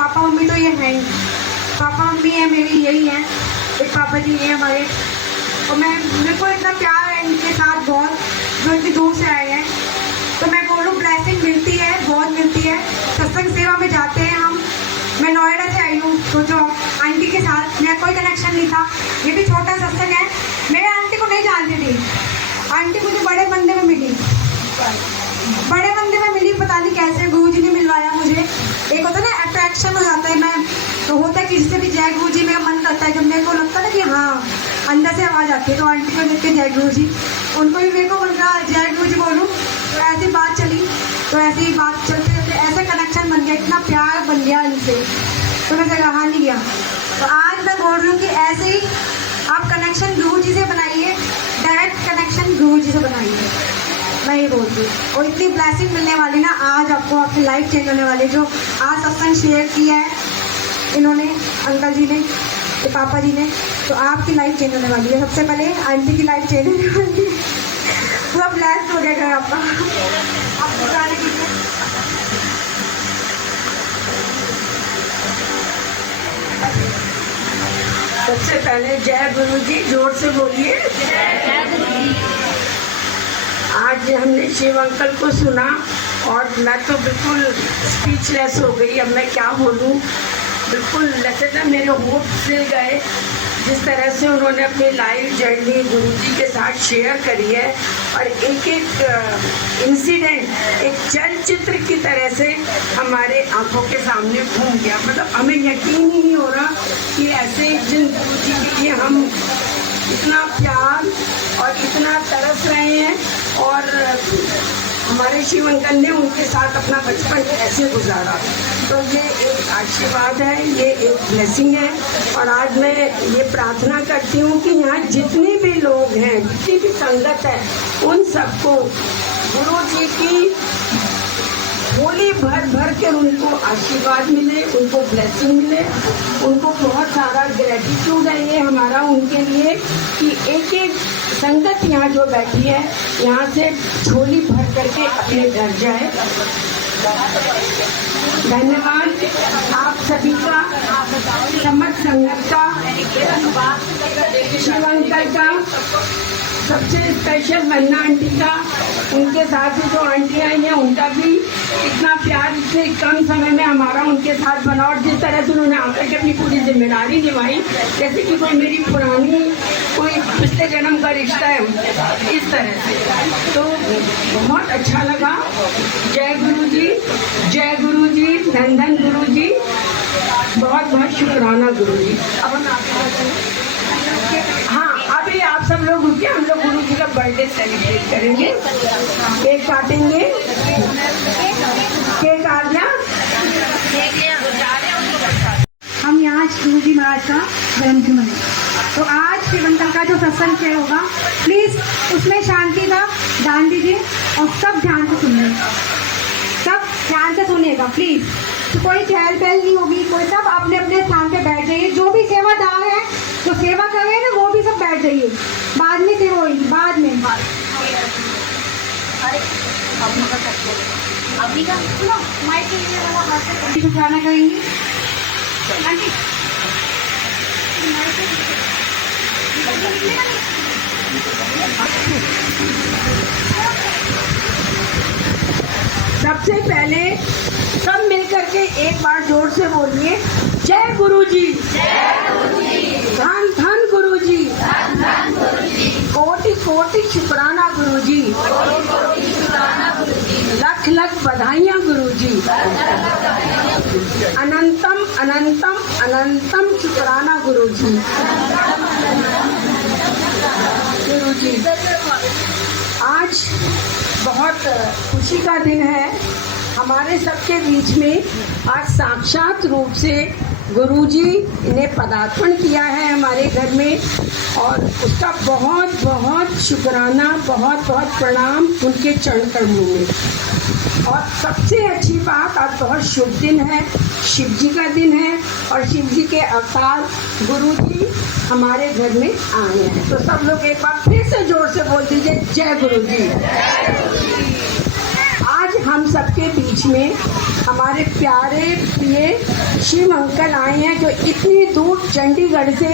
Papa mummy तो ये हैं ही, पापा मम्मी है मेरी यही है, एक पापा जी ये हमारे। और मैं मेरे को इतना प्यार है इनके साथ बहुत, जो इतनी दूर से आए हैं। तो मैं बोलूँ ब्लेसिंग मिलती है, बहुत मिलती है। सत्संग सेवा में जाते हैं हम। मैं नोएडा से आई हूँ, तो जो आंटी के साथ मेरा कोई कनेक्शन नहीं था, ये भी छोटा सत्संग है। मैं आंटी को नहीं जानती थी, आंटी मुझे बड़े बंदे में मिली, बड़े बंदे में मिली, पता नहीं कैसे गुरुजी ने मिलवाया मुझे। एक होता है ना अट्रैक्शन हो जाता है, मैं तो होता है कि जिससे भी जय गुरुजी मेरा मन करता है, जब मेरे को लगता है ना कि हाँ अंदर से आवाज़ आती है, तो आंटी को देख के जय गुरुजी, उनको भी मेरे को मन रहा जय गुरुजी बोलूँ। तो ऐसी बात चली, तो ऐसी ही बात चलते चलते ऐसा कनेक्शन बन गया, इतना प्यार बन गया इनसे, तो मैं जगह नहीं गया। तो आज मैं बोल रही हूँ कि ऐसे ही आप कनेक्शन गुरुजी से बनाइए, डायरेक्ट कनेक्शन गुरुजी से बनाइए, मैं ये बोलती हूँ। और इतनी ब्लेसिंग मिलने वाली ना आज आपको, आपकी लाइफ चेंज होने वाली। जो आज सत्संग शेयर किया है इन्होंने, अंकल जी ने, तो पापा जी ने, तो आपकी लाइफ चेंज होने वाली है। सबसे पहले आंटी की लाइफ चेंज होने वाली है, पूरा ब्लेस्ड हो गया घर आपका। आप बताने कीजिए। सबसे पहले जय गुरु जी, जोर से बोलिए। आज हमने शिव अंकल को सुना और मैं तो बिल्कुल स्पीचलेस हो गई। अब मैं क्या बोलूं, बिल्कुल लगता था मेरे होप सिल गए। जिस तरह से उन्होंने अपनी लाइफ जर्नी गुरुजी के साथ शेयर करी है, और एक एक इंसिडेंट एक चलचित्र की तरह से हमारे आंखों के सामने घूम गया। मतलब हमें यकीन ही नहीं हो रहा कि ऐसे जिन गुरुजी के लिए हम इतना प्यार और इतना तरस रहे हैं, और हमारे शिव अंकल ने उनके साथ अपना बचपन ऐसे गुजारा, तो ये एक आशीर्वाद है, ये एक ब्लेसिंग है। और आज मैं ये प्रार्थना करती हूँ कि यहाँ जितने भी लोग हैं, जितनी भी संगत है, उन सबको गुरु जी की होली भर भर के उनको आशीर्वाद मिले, उनको ब्लेसिंग मिले, उनको बहुत सारा ग्रेटिट्यूड है ये हमारा उनके लिए कि एक एक संगत यहाँ जो बैठी है यहाँ से झोली भर करके अपने घर जाए। धन्यवाद आप सभी का, समझ संगत का, शिव अंकल का, सबसे स्पेशल मन्ना आंटी का, उनके साथ ही जो आंटी आई हैं उनका भी इतना प्यार इतने कम समय में हमारा उनके साथ बना, और जिस तरह से उन्होंने आकर के अपनी पूरी जिम्मेदारी निभाई, जैसे कि कोई मेरी पुरानी कोई पिछले जन्म का रिश्ता है, इस तरह से। तो बहुत अच्छा लगा। जय गुरु जी, जय गुरु जी, धन धन गुरु जी, बहुत बहुत शुक्राना गुरु जी। अब हम हाँ, अभी आप सब लोग रुकिए, हम लोग गुरु जी का बर्थडे सेलिब्रेट करेंगे, केक काटेंगे। केक आ गया, हम यहाँ गुरु जी महाराज का जन्मदिन मनाएंगे, तो आज शिव अंकल का जो सत्संग शेयर होगा, प्लीज उसमें शांति का दान दीजिए और सब ध्यान से सुनिए, सब ध्यान से सुनिएगा प्लीज। तो कोई चहल पहल नहीं होगी, कोई, सब अपने अपने स्थान पे बैठ जाइए। जो भी सेवादार है, जो सेवा कर रहे हैं ना, वो भी सब बैठ जाइए, बाद में सेवा होगी, बाद में। शुक्राना करेंगे। सबसे पहले सब मिलकर के एक बार जोर से बोलिए, जय गुरु जी, धन धन गुरु जी, कोटि कोटि शुक्राना गुरु जी, लख लख बधाइयाँ गुरु जी, अनंतम अनंतम अनंतम शुक्राना गुरु जी। गुरु जी, आज बहुत खुशी का दिन है हमारे सबके बीच में। आज साक्षात रूप से गुरुजी ने पदार्पण किया है हमारे घर में, और उसका बहुत बहुत शुक्राना, बहुत बहुत प्रणाम उनके चरण कमलों में। और सबसे अच्छी बात, आज बहुत शुभ दिन है, शिव जी का दिन है, और शिव जी के अवतार गुरु जी हमारे घर में आए हैं। तो सब लोग एक बार फिर से जोर से बोल दीजिए, जय गुरु जी। आज हम सबके बीच में हमारे प्यारे प्रिय शिव अंकल आए हैं, जो इतनी दूर चंडीगढ़ से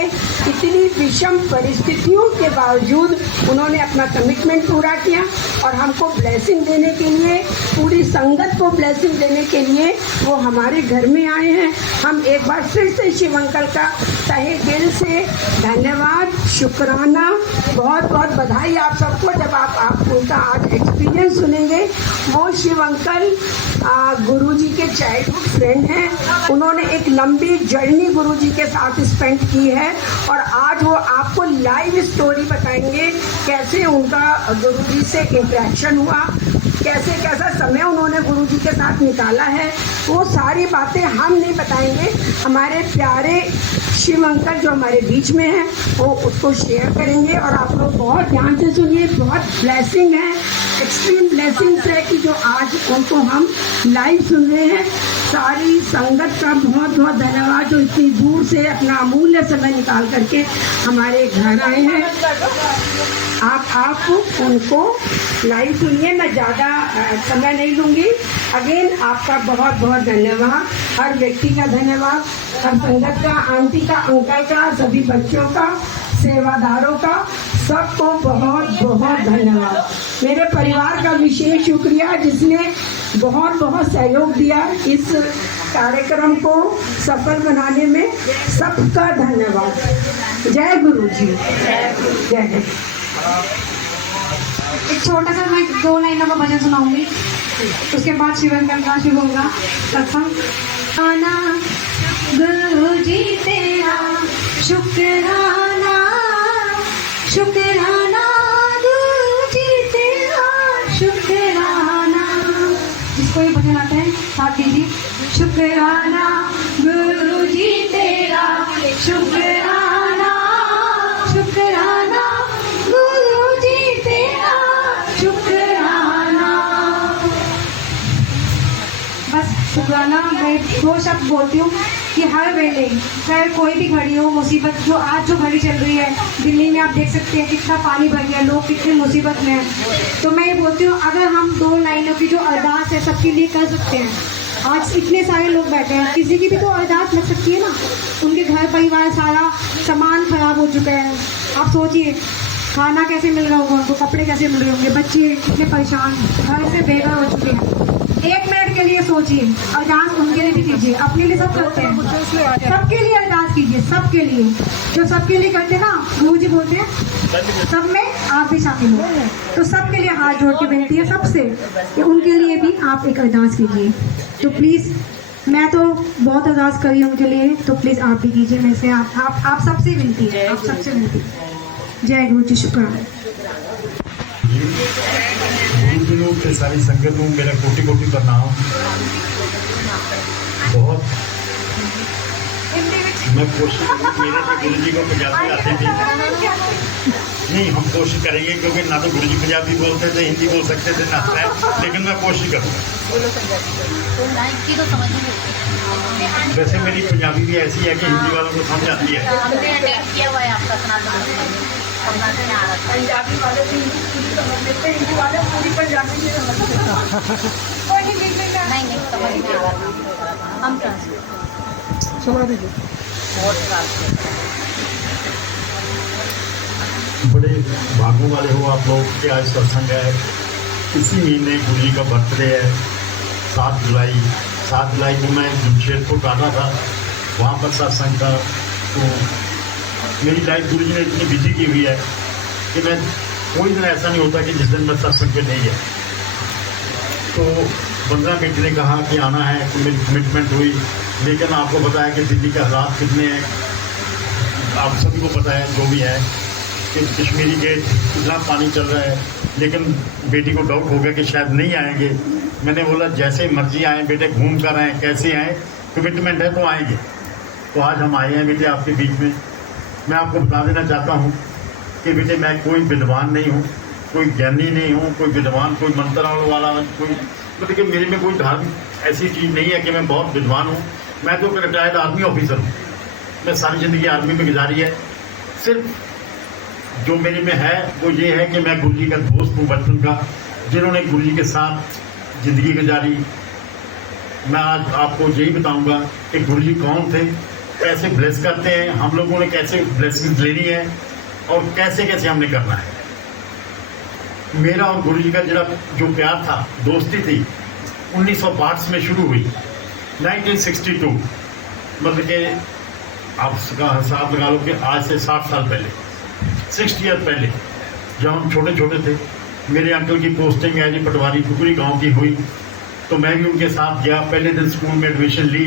इतनी विषम परिस्थितियों के बावजूद उन्होंने अपना कमिटमेंट पूरा किया और हमको ब्लेसिंग देने के लिए, पूरी संगत को ब्लेसिंग देने के लिए वो हमारे घर में आए हैं। हम एक बार फिर से शिव अंकल का तहे दिल से धन्यवाद, शुक्राना, बहुत बहुत बधाई आप सबको। जब आप उनका आज एक्सपीरियंस सुनेंगे, वो शिव अंकल गुरुजी के चाइल्डहुड फ्रेंड हैं। उन्होंने एक लंबी जर्नी गुरुजी के साथ स्पेंड की है और आज वो आपको लाइव स्टोरी बताएंगे कैसे उनका गुरुजी से इंटरेक्शन हुआ, कैसे कैसा समय उन्होंने गुरुजी के साथ निकाला है। वो सारी बातें हम नहीं बताएंगे, हमारे प्यारे शिव अंकल जो हमारे बीच में हैं वो उसको शेयर करेंगे और आप लोग बहुत ध्यान से सुनिए। बहुत ब्लेसिंग है, एक्सट्रीम ब्लेसिंग्स है कि जो आज उनको हम लाइव सुन रहे हैं। सारी संगत का बहुत बहुत धन्यवाद जो इतनी दूर से अपना अमूल्य समय निकाल करके हमारे घर आए हैं। आप उनको लाइव सुनिए, मैं ज़्यादा समय नहीं लूँगी। अगेन आपका बहुत बहुत धन्यवाद, हर व्यक्ति का धन्यवाद, हर संगत का, आंटी का, अंकल का, सभी बच्चों का, सेवादारों का, सबको बहुत बहुत धन्यवाद। मेरे परिवार का विशेष शुक्रिया जिसने बहुत बहुत सहयोग दिया इस कार्यक्रम को सफल बनाने में, सबका धन्यवाद। जय गुरु जी, जय जय। एक छोटा सा मैं 2 लाइनों का भजन सुनाऊंगी, उसके बाद शिव अंकल का शुरू होगा सत्संग। आना गुरु जी तेरा शुक्राना, शुक्राना गुरु जी तेरा शुक्राना। जिसको ये भजन आता है साथ दीजिए। शुक्राना गुरु जी तेरा शुक्राना, शुक्राना गुरु जी तेरा शुक्राना। बस शुक्राना मैं 2 शब्द बोलती हूँ कि हर वेले चाहे कोई भी घड़ी हो, मुसीबत जो आज जो घड़ी चल रही है दिल्ली में, आप देख सकते हैं कितना पानी भर गया, लोग कितने मुसीबत में हैं। तो मैं ये बोलती हूँ अगर हम 2 लाइनों की जो अरदास है सबके लिए कर सकते हैं। आज इतने सारे लोग बैठे हैं, किसी की भी तो अरदास लग सकती है ना। उनके घर परिवार सारा सामान खराब हो चुका है, आप सोचिए खाना कैसे मिल रहा होगा उनको, कपड़े कैसे मिल रहे होंगे, बच्चे कितने परेशान, घर से बेघर हो चुके हैं। 1 मिनट के लिए सोचिए, अरदास उनके लिए भी कीजिए, अपने लिए सब करते हैं, सबके लिए अरदास कीजिए, सबके लिए। जो सबके लिए करते हैं ना, गुरु जी बोलते हैं सब में आप भी शामिल हो। तो सबके लिए हाथ जोड़ के विनती है सबसे कि उनके लिए भी आप एक अरदास कीजिए। तो प्लीज़, मैं तो बहुत अरदास करी उनके लिए, तो प्लीज़ आप भी कीजिए मेरे से। आप सबसे विनती है, आप सबसे विनती है। जय गुरु जी, शुक्राना। गुरुजनों के सारी संगत में मेरा कोटि कोटि प्रणाम। बहुत मैं कोशिश मेरे से गुरु जी को पंजाबी आती थी नहीं, हम कोशिश करेंगे क्योंकि ना तो गुरु जी पंजाबी बोलते थे, हिंदी बोल सकते थे ना, लेकिन मैं कोशिश करूँगा। वैसे मेरी पंजाबी भी ऐसी है कि हिंदी वालों को समझ आती है। पंजाबी वाले भी पूरी समझ लेते हैं, हिंदी वाले पूरी पंजाबी नहीं समझते। नहीं समझ में आ रहा, हम सुना दीजिए। बड़े भागों वाले हो आप लोग कि आज सत्संग है। इसी महीने गुरु जी का बर्थडे है, 7 जुलाई। 7 जुलाई को मैं जमशेदपुर आना था, वहाँ पर सत्संग था। तो मेरी लाइफ गुरु जी ने इतनी बिजी की हुई है कि मैं कोई दिन ऐसा नहीं होता कि जिस दिन मैं सत्संग पे नहीं है। तो 15 मिनट ने कहा कि आना है, तो मेरी कमिटमेंट हुई। लेकिन आपको बताया कि दिल्ली के हालात कितने हैं, आप सभी को पता है जो भी है कि कश्मीरी गेट इतना पानी चल रहा है। लेकिन बेटी को डाउट हो गया कि शायद नहीं आएंगे। मैंने बोला जैसे मर्जी आए बेटे, घूम कर आएँ, कैसे आएँ, कमिटमेंट है तो आएंगे। तो आज हम आए हैं बेटे आपके बीच में। मैं आपको बता देना चाहता हूँ कि बेटे मैं कोई विद्वान नहीं हूँ, कोई ज्ञानी नहीं हूँ, कोई विद्वान, कोई मंत्राओं वाला, कोई मतलब कि मेरे में कोई धर्म ऐसी चीज़ नहीं है कि मैं बहुत विद्वान हूँ। मैं तो रिटायर्ड आर्मी ऑफिसर हूँ। मैं सारी ज़िंदगी आर्मी में गुजारी है। सिर्फ जो मेरे में है वो ये है कि मैं गुरु जी का दोस्त हूँ बचपन का, जिन्होंने गुरु जी के साथ ज़िंदगी गुजारी। मैं आज आपको यही बताऊंगा कि गुरु जी कौन थे, कैसे ब्लेस करते हैं, हम लोगों ने कैसे ब्लेसिंग लेनी है और कैसे कैसे हमने करना है। मेरा और गुरु जी का जो प्यार था, दोस्ती थी, 1962 में शुरू हुई। 1962 मतलब कि आप उसका हिसाब लगा लो कि आज से 60 साल पहले, 60 ईयर पहले, जब हम छोटे छोटे थे। मेरे अंकल की पोस्टिंग एज पटवारी टुकड़ी गांव की हुई, तो मैं भी उनके साथ गया। पहले दिन स्कूल में एडमिशन ली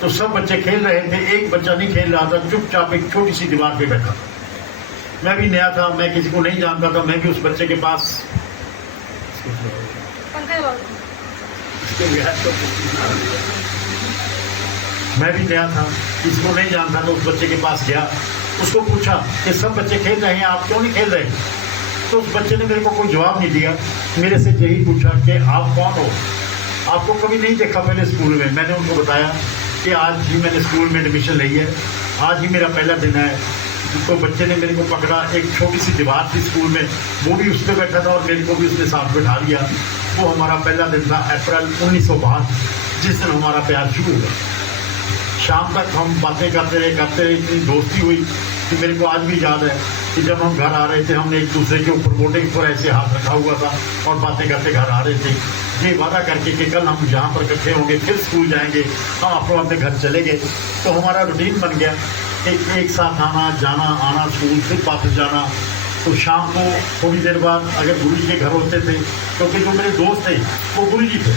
तो सब बच्चे खेल रहे थे, एक बच्चा नहीं खेल रहा था, चुपचाप एक छोटी सी दीवार पे बैठा। मैं भी नया था, मैं किसी को नहीं जानता था। मैं भी उस बच्चे के पास मैं भी नया था, किसी को नहीं जानता, तो उस बच्चे के पास गया। उसको पूछा कि सब बच्चे खेल रहे हैं, आप क्यों नहीं खेल रहे? तो उस बच्चे ने मेरे को कोई जवाब नहीं दिया। मेरे से यही पूछा कि आप कौन हो, आपको कभी नहीं देखा पहले स्कूल में। मैंने उनको बताया कि आज ही मैंने स्कूल में एडमिशन ली है, आज ही मेरा पहला दिन है। तो बच्चे ने मेरे को पकड़ा, एक छोटी सी दीवार थी स्कूल में, वो भी उस पर बैठा था और मेरे को भी उसने साथ बैठा लिया। वो हमारा पहला दिन था, अप्रैल 1962, जिस दिन हमारा प्यार शुरू हुआ। शाम तक हम बातें करते रहे, इतनी दोस्ती हुई कि मेरे को आज भी याद है कि जब हम घर आ रहे थे, हमने एक दूसरे के ऊपर बोटिंग पर ऐसे हाथ रखा हुआ था और बातें करते घर आ रहे थे, ये वादा करके कि कल हम यहाँ पर इकट्ठे होंगे, फिर स्कूल जाएंगे, हम अपने घर चले गए। तो हमारा रूटीन बन गया कि एक साथ आना जाना, आना स्कूल, फिर वापस जाना। तो शाम को थोड़ी देर बाद अगर गुरु जी के घर होते थे, क्योंकि जो मेरे दोस्त थे वो गुरु जी थे,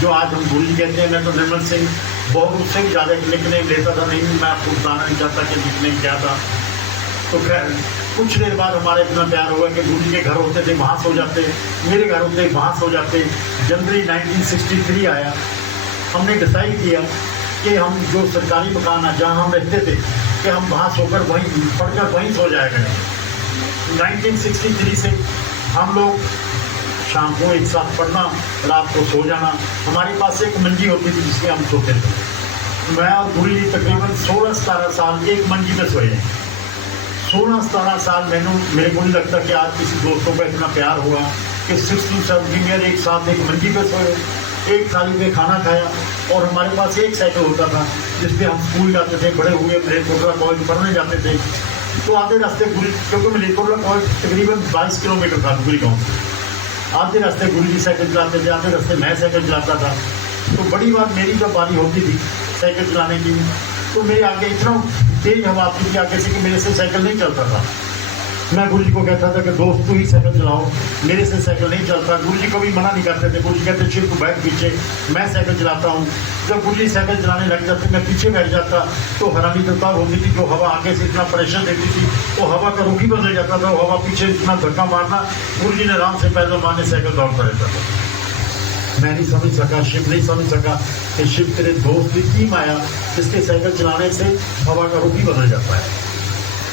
जो आज हम गुरु जी कहते हैं। मैं तो निर्मल सिंह बहुत उससे भी ज़्यादा निकनेम लेता था, नहीं मैं आपको बताना नहीं चाहता कि निकनेम क्या था। तो खैर कुछ देर बाद हमारा इतना प्यार हुआ कि गुरु जी के घर होते थे, वहाँ सो जाते, मेरे घर होते वहाँ सो जाते। जनवरी 1963 आया, हमने डिसाइड किया कि हम जो सरकारी मकान है जहाँ हम रहते थे, कि हम वहाँ सोकर वहीं पढ़कर वहीं सो जाया करें। 1963 से हम लोग शाम को एक साथ पढ़ना, रात को सो जाना। हमारे पास एक मंजी होती थी जिसमें हम सोते थे। मैं और गुरु जी तकरीबन 16-17 साल एक मंजी में सोए हैं। 16-17 साल मेरे को नहीं लगता कि आज किसी दोस्तों का इतना प्यार हुआ कि 60-70 ईयर एक साथ एक मंजी पे सोए, एक थाली में खाना खाया। और हमारे पास एक साइकिल होता था जिस पे हम स्कूल जाते थे, बड़े हुए मलेरकोटला कॉलेज पढ़ने जाते थे। तो आधे रास्ते क्योंकि मलेरकोटला कॉलेज तकरीबन 22 किलोमीटर था टुकड़ी गाँव से, आधे रास्ते गुरु जी साइकिल चलाते थे, आधे रास्ते मैं साइकिल चलाता था। तो बड़ी बात मेरी जब बारी होती थी साइकिल चलाने की, तो मेरे आगे इतना तेज हवा आती थी आगे से कि मेरे से साइकिल नहीं चलता था। मैं गुरु जी को कहता था कि दोस्त तू ही साइकिल चलाओ, मेरे से साइकिल नहीं चलता। गुरु जी कभी मना नहीं करते थे, गुरु जी कहते शिव तू बैठ पीछे, मैं साइकिल चलाता हूँ। जब गुरु जी साइकिल चलाने लग जाते, मैं पीछे बैठ जाता, तो हैरानी तो तब होती थी, जो हवा आगे से इतना प्रेशर देती थी, वो हवा का रुख ही बदल जाता था। वो हवा पीछे इतना धक्का मारना, गुरु जी ने आराम से पैदल मारने साइकिल दौड़ता रहता था। मैं नहीं समझ सका, शिव नहीं समझ सका कि शिव तेरे दोस्त की टीम आया जिसके साइकिल चलाने से हवा का रुख ही बदल जाता है।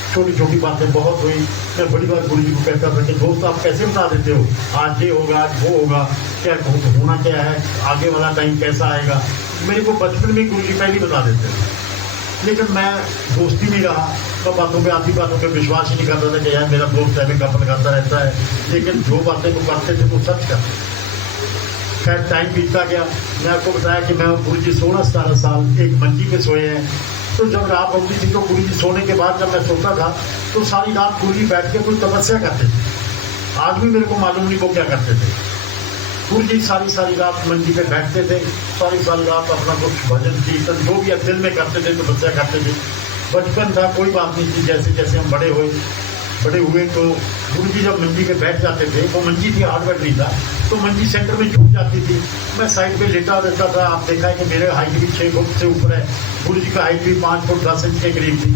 छोटी छोटी बातें बहुत हुई। मैं बड़ी बार गुरु जी को कहता था कि दोस्त आप कैसे बता देते हो, आज ये होगा, आज वो होगा, क्या होना क्या है, आगे वाला टाइम कैसा आएगा। मेरे को बचपन में गुरु जी पहले बता देते थे, लेकिन मैं दोस्ती नहीं रहा, तो बातों पे आधी बातों पे विश्वास ही नहीं करता था कि यार मेरा दोस्त है, मैं गप लगाता रहता है। लेकिन जो बातें वो करते थे वो सच का। खैर टाइम बीतता गया। मैं आपको बताया कि मैं गुरु जी 16-17 साल एक मंजी पे सोए हैं। तो जब रात होती थी तो गुरु जी सोने के बाद जब मैं सोता था तो सारी रात गुरु जी बैठ के कोई तपस्या करते थे। आज भी मेरे को मालूम नहीं वो क्या करते थे। गुरु जी सारी रात मंजी पे बैठते थे, सारी रात अपना कुछ भजन कीर्तन जो भी दिल में करते थे, तपस्या करते थे। बचपन था, कोई बात नहीं थी। जैसे जैसे हम बड़े हुए तो गुरु जी जब मंजी पे बैठ जाते थे, वो मंजी थी, हार्डवेयर नहीं था, तो मंजी सेंटर में झुक जाती थी। मैं साइड पे लेटा रहता था। आप देखा है कि मेरे हाइट भी 6 फुट से ऊपर है, गुरु जी का हाइट भी 5 फुट 10 इंच के करीब थी।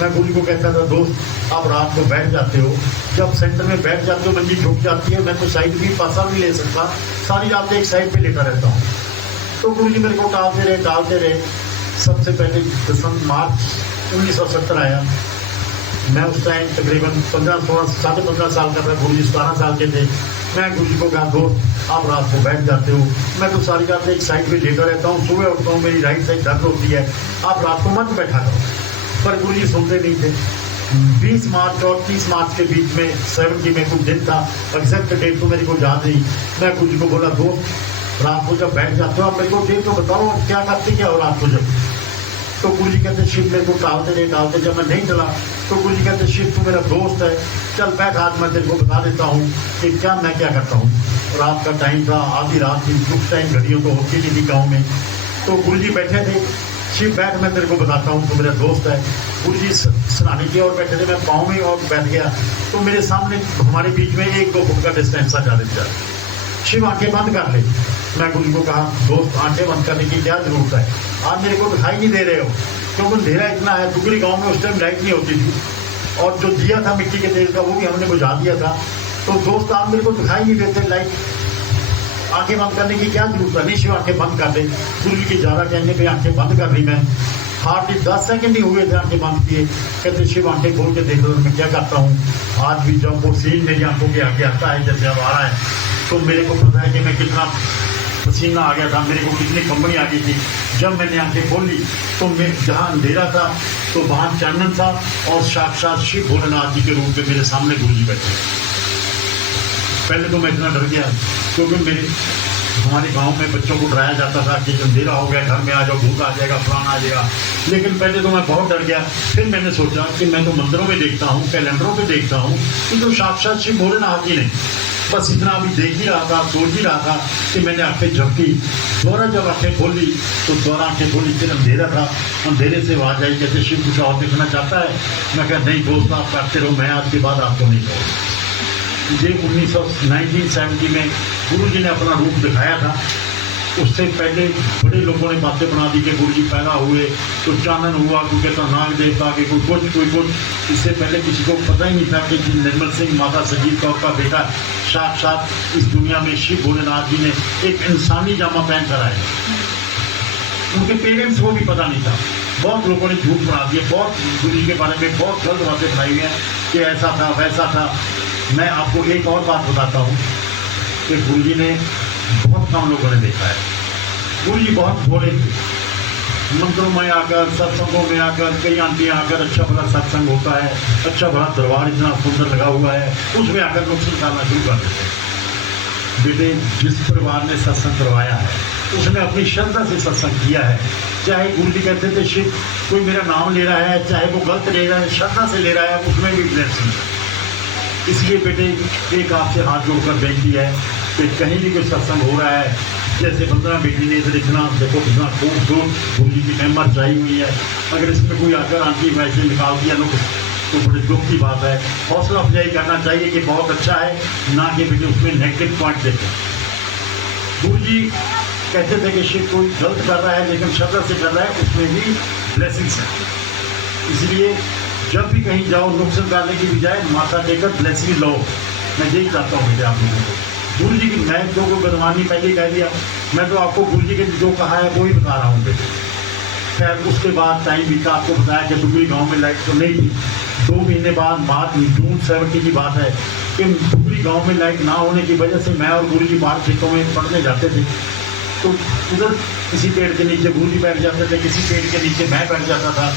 मैं गुरु जी को कहता था दोस्त आप रात को बैठ जाते हो, जब सेंटर में बैठ जाते हो मंजी झुक जाती है, मैं तो साइड भी पासा नहीं ले सकता, सारी रात एक साइड पे लेटा रहता हूँ। तो गुरु जी मेरे को टालते रहे। सबसे पहले मार्च 1970 आया। मैं उस टाइम तकरीबन 15-16 साल का था, गुरु जी 17 साल के थे। मैं गुरु जी को कहा दोस्त आप रात को बैठ जाते हो, मैं तो सारी रात एक साइड पे लेटा रहता हूँ, सुबह उठता हूँ मेरी राइट साइड दर्द होती है, आप रात को मत बैठा करो। पर गुरु जी सुनते नहीं थे। 20 मार्च और 30 मार्च के बीच में 70 में कुछ दिन था, एग्जैक्ट डेट तो मेरे को याद नहीं। मैं गुरु जी को बोला, दोस्त रात को जब बैठ जाते हो आप मेरे को डेट तो बताओ क्या करते क्या हो रात को जब। तो गुरु जी कहते शिव मेरे को टालते जब मैं नहीं चला तो गुरु जी कहते शिव तू मेरा दोस्त है, चल बैठ आज मैं तेरे को बता देता हूँ कि मैं क्या करता हूँ। रात का टाइम था, आधी रात थी, उस टाइम घड़ियों तो होती नहीं थी गाँव में। तो गुरु जी बैठे थे, शिव बैठ मैं तेरे को बताता हूँ, तो मेरा दोस्त है। गुरु जी सराहने की ओर बैठे थे, मैं पाँव में और बैठ गया तो मेरे सामने हमारे बीच में 1-2 फुट का डिस्टेंस आ जाता। शिव आंखें बंद कर ले। मैं गुरु को कहा, दोस्त आंखें बंद करने की क्या जरूरत है, आप मेरे को दिखाई नहीं दे रहे हो क्योंकि अंधेरा इतना है। दुगरी गांव में उस टाइम लाइट नहीं होती थी और जो दिया था मिट्टी के तेल का वो भी हमने बुझा दिया था। तो दोस्त आप मेरे को दिखाई नहीं देते, लाइट आंखें बंद करने की क्या जरूरत है। नहीं शिव आंखें बंद कर दे। गुरु जी के ज़्यादा कहने पे आंखें बंद कर ली मैं। हार्डली 10 सेकंड ही हुए थे आंखें बंद किए। कहते शिव आंखें खोल के देख लो मैं क्या करता हूँ। आज भी जब वो सीन मेरी आंखों के आगे आता है, जैसे अब आ रहा है, तो मेरे को पता है कि मैं कितना पसीना आ गया था, मेरे को कितनी कंबनी आ गई थी। जब मैंने आंखें खोली तो मैं जहाँ अंधेरा था तो वहाँ चानन था और साक्षात शिव भोलेनाथ जी के रूप में मेरे सामने गुरु जी बैठे। पहले तो मैं इतना डर गया क्योंकि हमारे गांव में बच्चों को डराया जाता था कि अंधेरा हो गया घर में आ जाओ, भूत आ जाएगा, फलाना आ जाएगा। लेकिन पहले तो मैं बहुत डर गया। फिर मैंने सोचा कि मैं तो मंदिरों में देखता हूँ, कैलेंडरों पे देखता हूँ, तो साक्षात शिव भोलेनाथ जी नहीं। बस इतना अभी देख ही रहा था, सोच ही रहा था कि मैंने आंखें झपकी। दोबारा जब आंखें खोली तो दोबारा आंखें खोली, फिर अंधेरा था। अंधेरे से आवाज आई, कहते शिव कुछ और देखना चाहता है। मैं कहा नहीं दोस्त आप करते रहो, मैं आज के बाद आपको नहीं कहूँगा। ये 1970 में गुरु जी ने अपना रूप दिखाया था। उससे पहले बड़े लोगों ने बातें बना दी कि गुरु जी पैदा हुए तो चानन हुआ, कोई कहता नाग देवता के, कोई कुछ। इससे पहले किसी को पता ही नहीं था कि निर्मल सिंह माता संजीव कौर का बेटा साक्षात इस दुनिया में शिव भोलेनाथ जी ने एक इंसानी जामा पहन कर आए। उनके पेरेंट्स को भी पता नहीं था। बहुत लोगों ने झूठ बना दिया, बहुत गुरु जी के बारे में बहुत गलत बातें बनाई हुई हैं कि ऐसा था वैसा था। मैं आपको एक और बात बताता हूँ कि गुरु जी ने बहुत कम लोगों ने देखा है। गुरु जी बहुत भोले थे। मंदिरों में आकर, सत्संगों में आकर, कई आंटियाँ आकर अच्छा भला सत्संग होता है, अच्छा भला दरबार इतना सुंदर लगा हुआ है, उसमें आकर नुकसान करना शुरू कर देते हैं। बेटे जिस परिवार ने सत्संग करवाया है उसने अपनी श्रद्धा से सत्संग किया है। चाहे गुरु जी कहते थे शिव कोई मेरा नाम ले रहा है, चाहे वो गलत ले रहा है, श्रद्धा से ले रहा है, उसमें भी ब्लेसिंग। इसलिए बेटे एक आपसे हाथ जोड़कर बेनती है कि कहीं भी कोई सत्संग हो रहा है, जैसे 15 बेटी ने इधर इतना देखो कितना खूबसूरत गुरु जी की मेम्बर चाहिए हुई है, अगर इसमें कोई आकर आंटी वैसे निकाल दिया लोग तो बड़े दुख की बात है। हौसला अफजाई करना चाहिए कि बहुत अच्छा है, ना कि बेटे उसमें नेगेटिव पॉइंट देते। गुरु जी कहते थे कि शिव कोई गलत कर रहा है लेकिन श्रद्धा से कर रहा है, उसमें भी ब्लेसिंग्स है। इसलिए जब भी कहीं जाओ नुकसान करने की बजाय माथा टेकर ब्लेसिंग लो। मैं यही चाहता हूँ बेटे आप लोगों को। गुरु जी की मैं जो को बदमानी पहले कह दिया, मैं तो आपको गुरु जी के जो कहा है वो ही बता रहा हूँ बेटे। खैर उसके बाद टाइम बीता, आपको बताया कि डुगरी गाँव में लाइट तो नहीं थी। 2 महीने बाद जून 70 की बात है कि डुगरी गाँव में लाइट ना होने की वजह से मैं और गुरु जी बाहर खेतों में पढ़ने जाते थे। तो उधर किसी पेड़ के नीचे गुरु जी बैठ जाते थे, किसी पेड़ के नीचे मैं बैठ जाता था।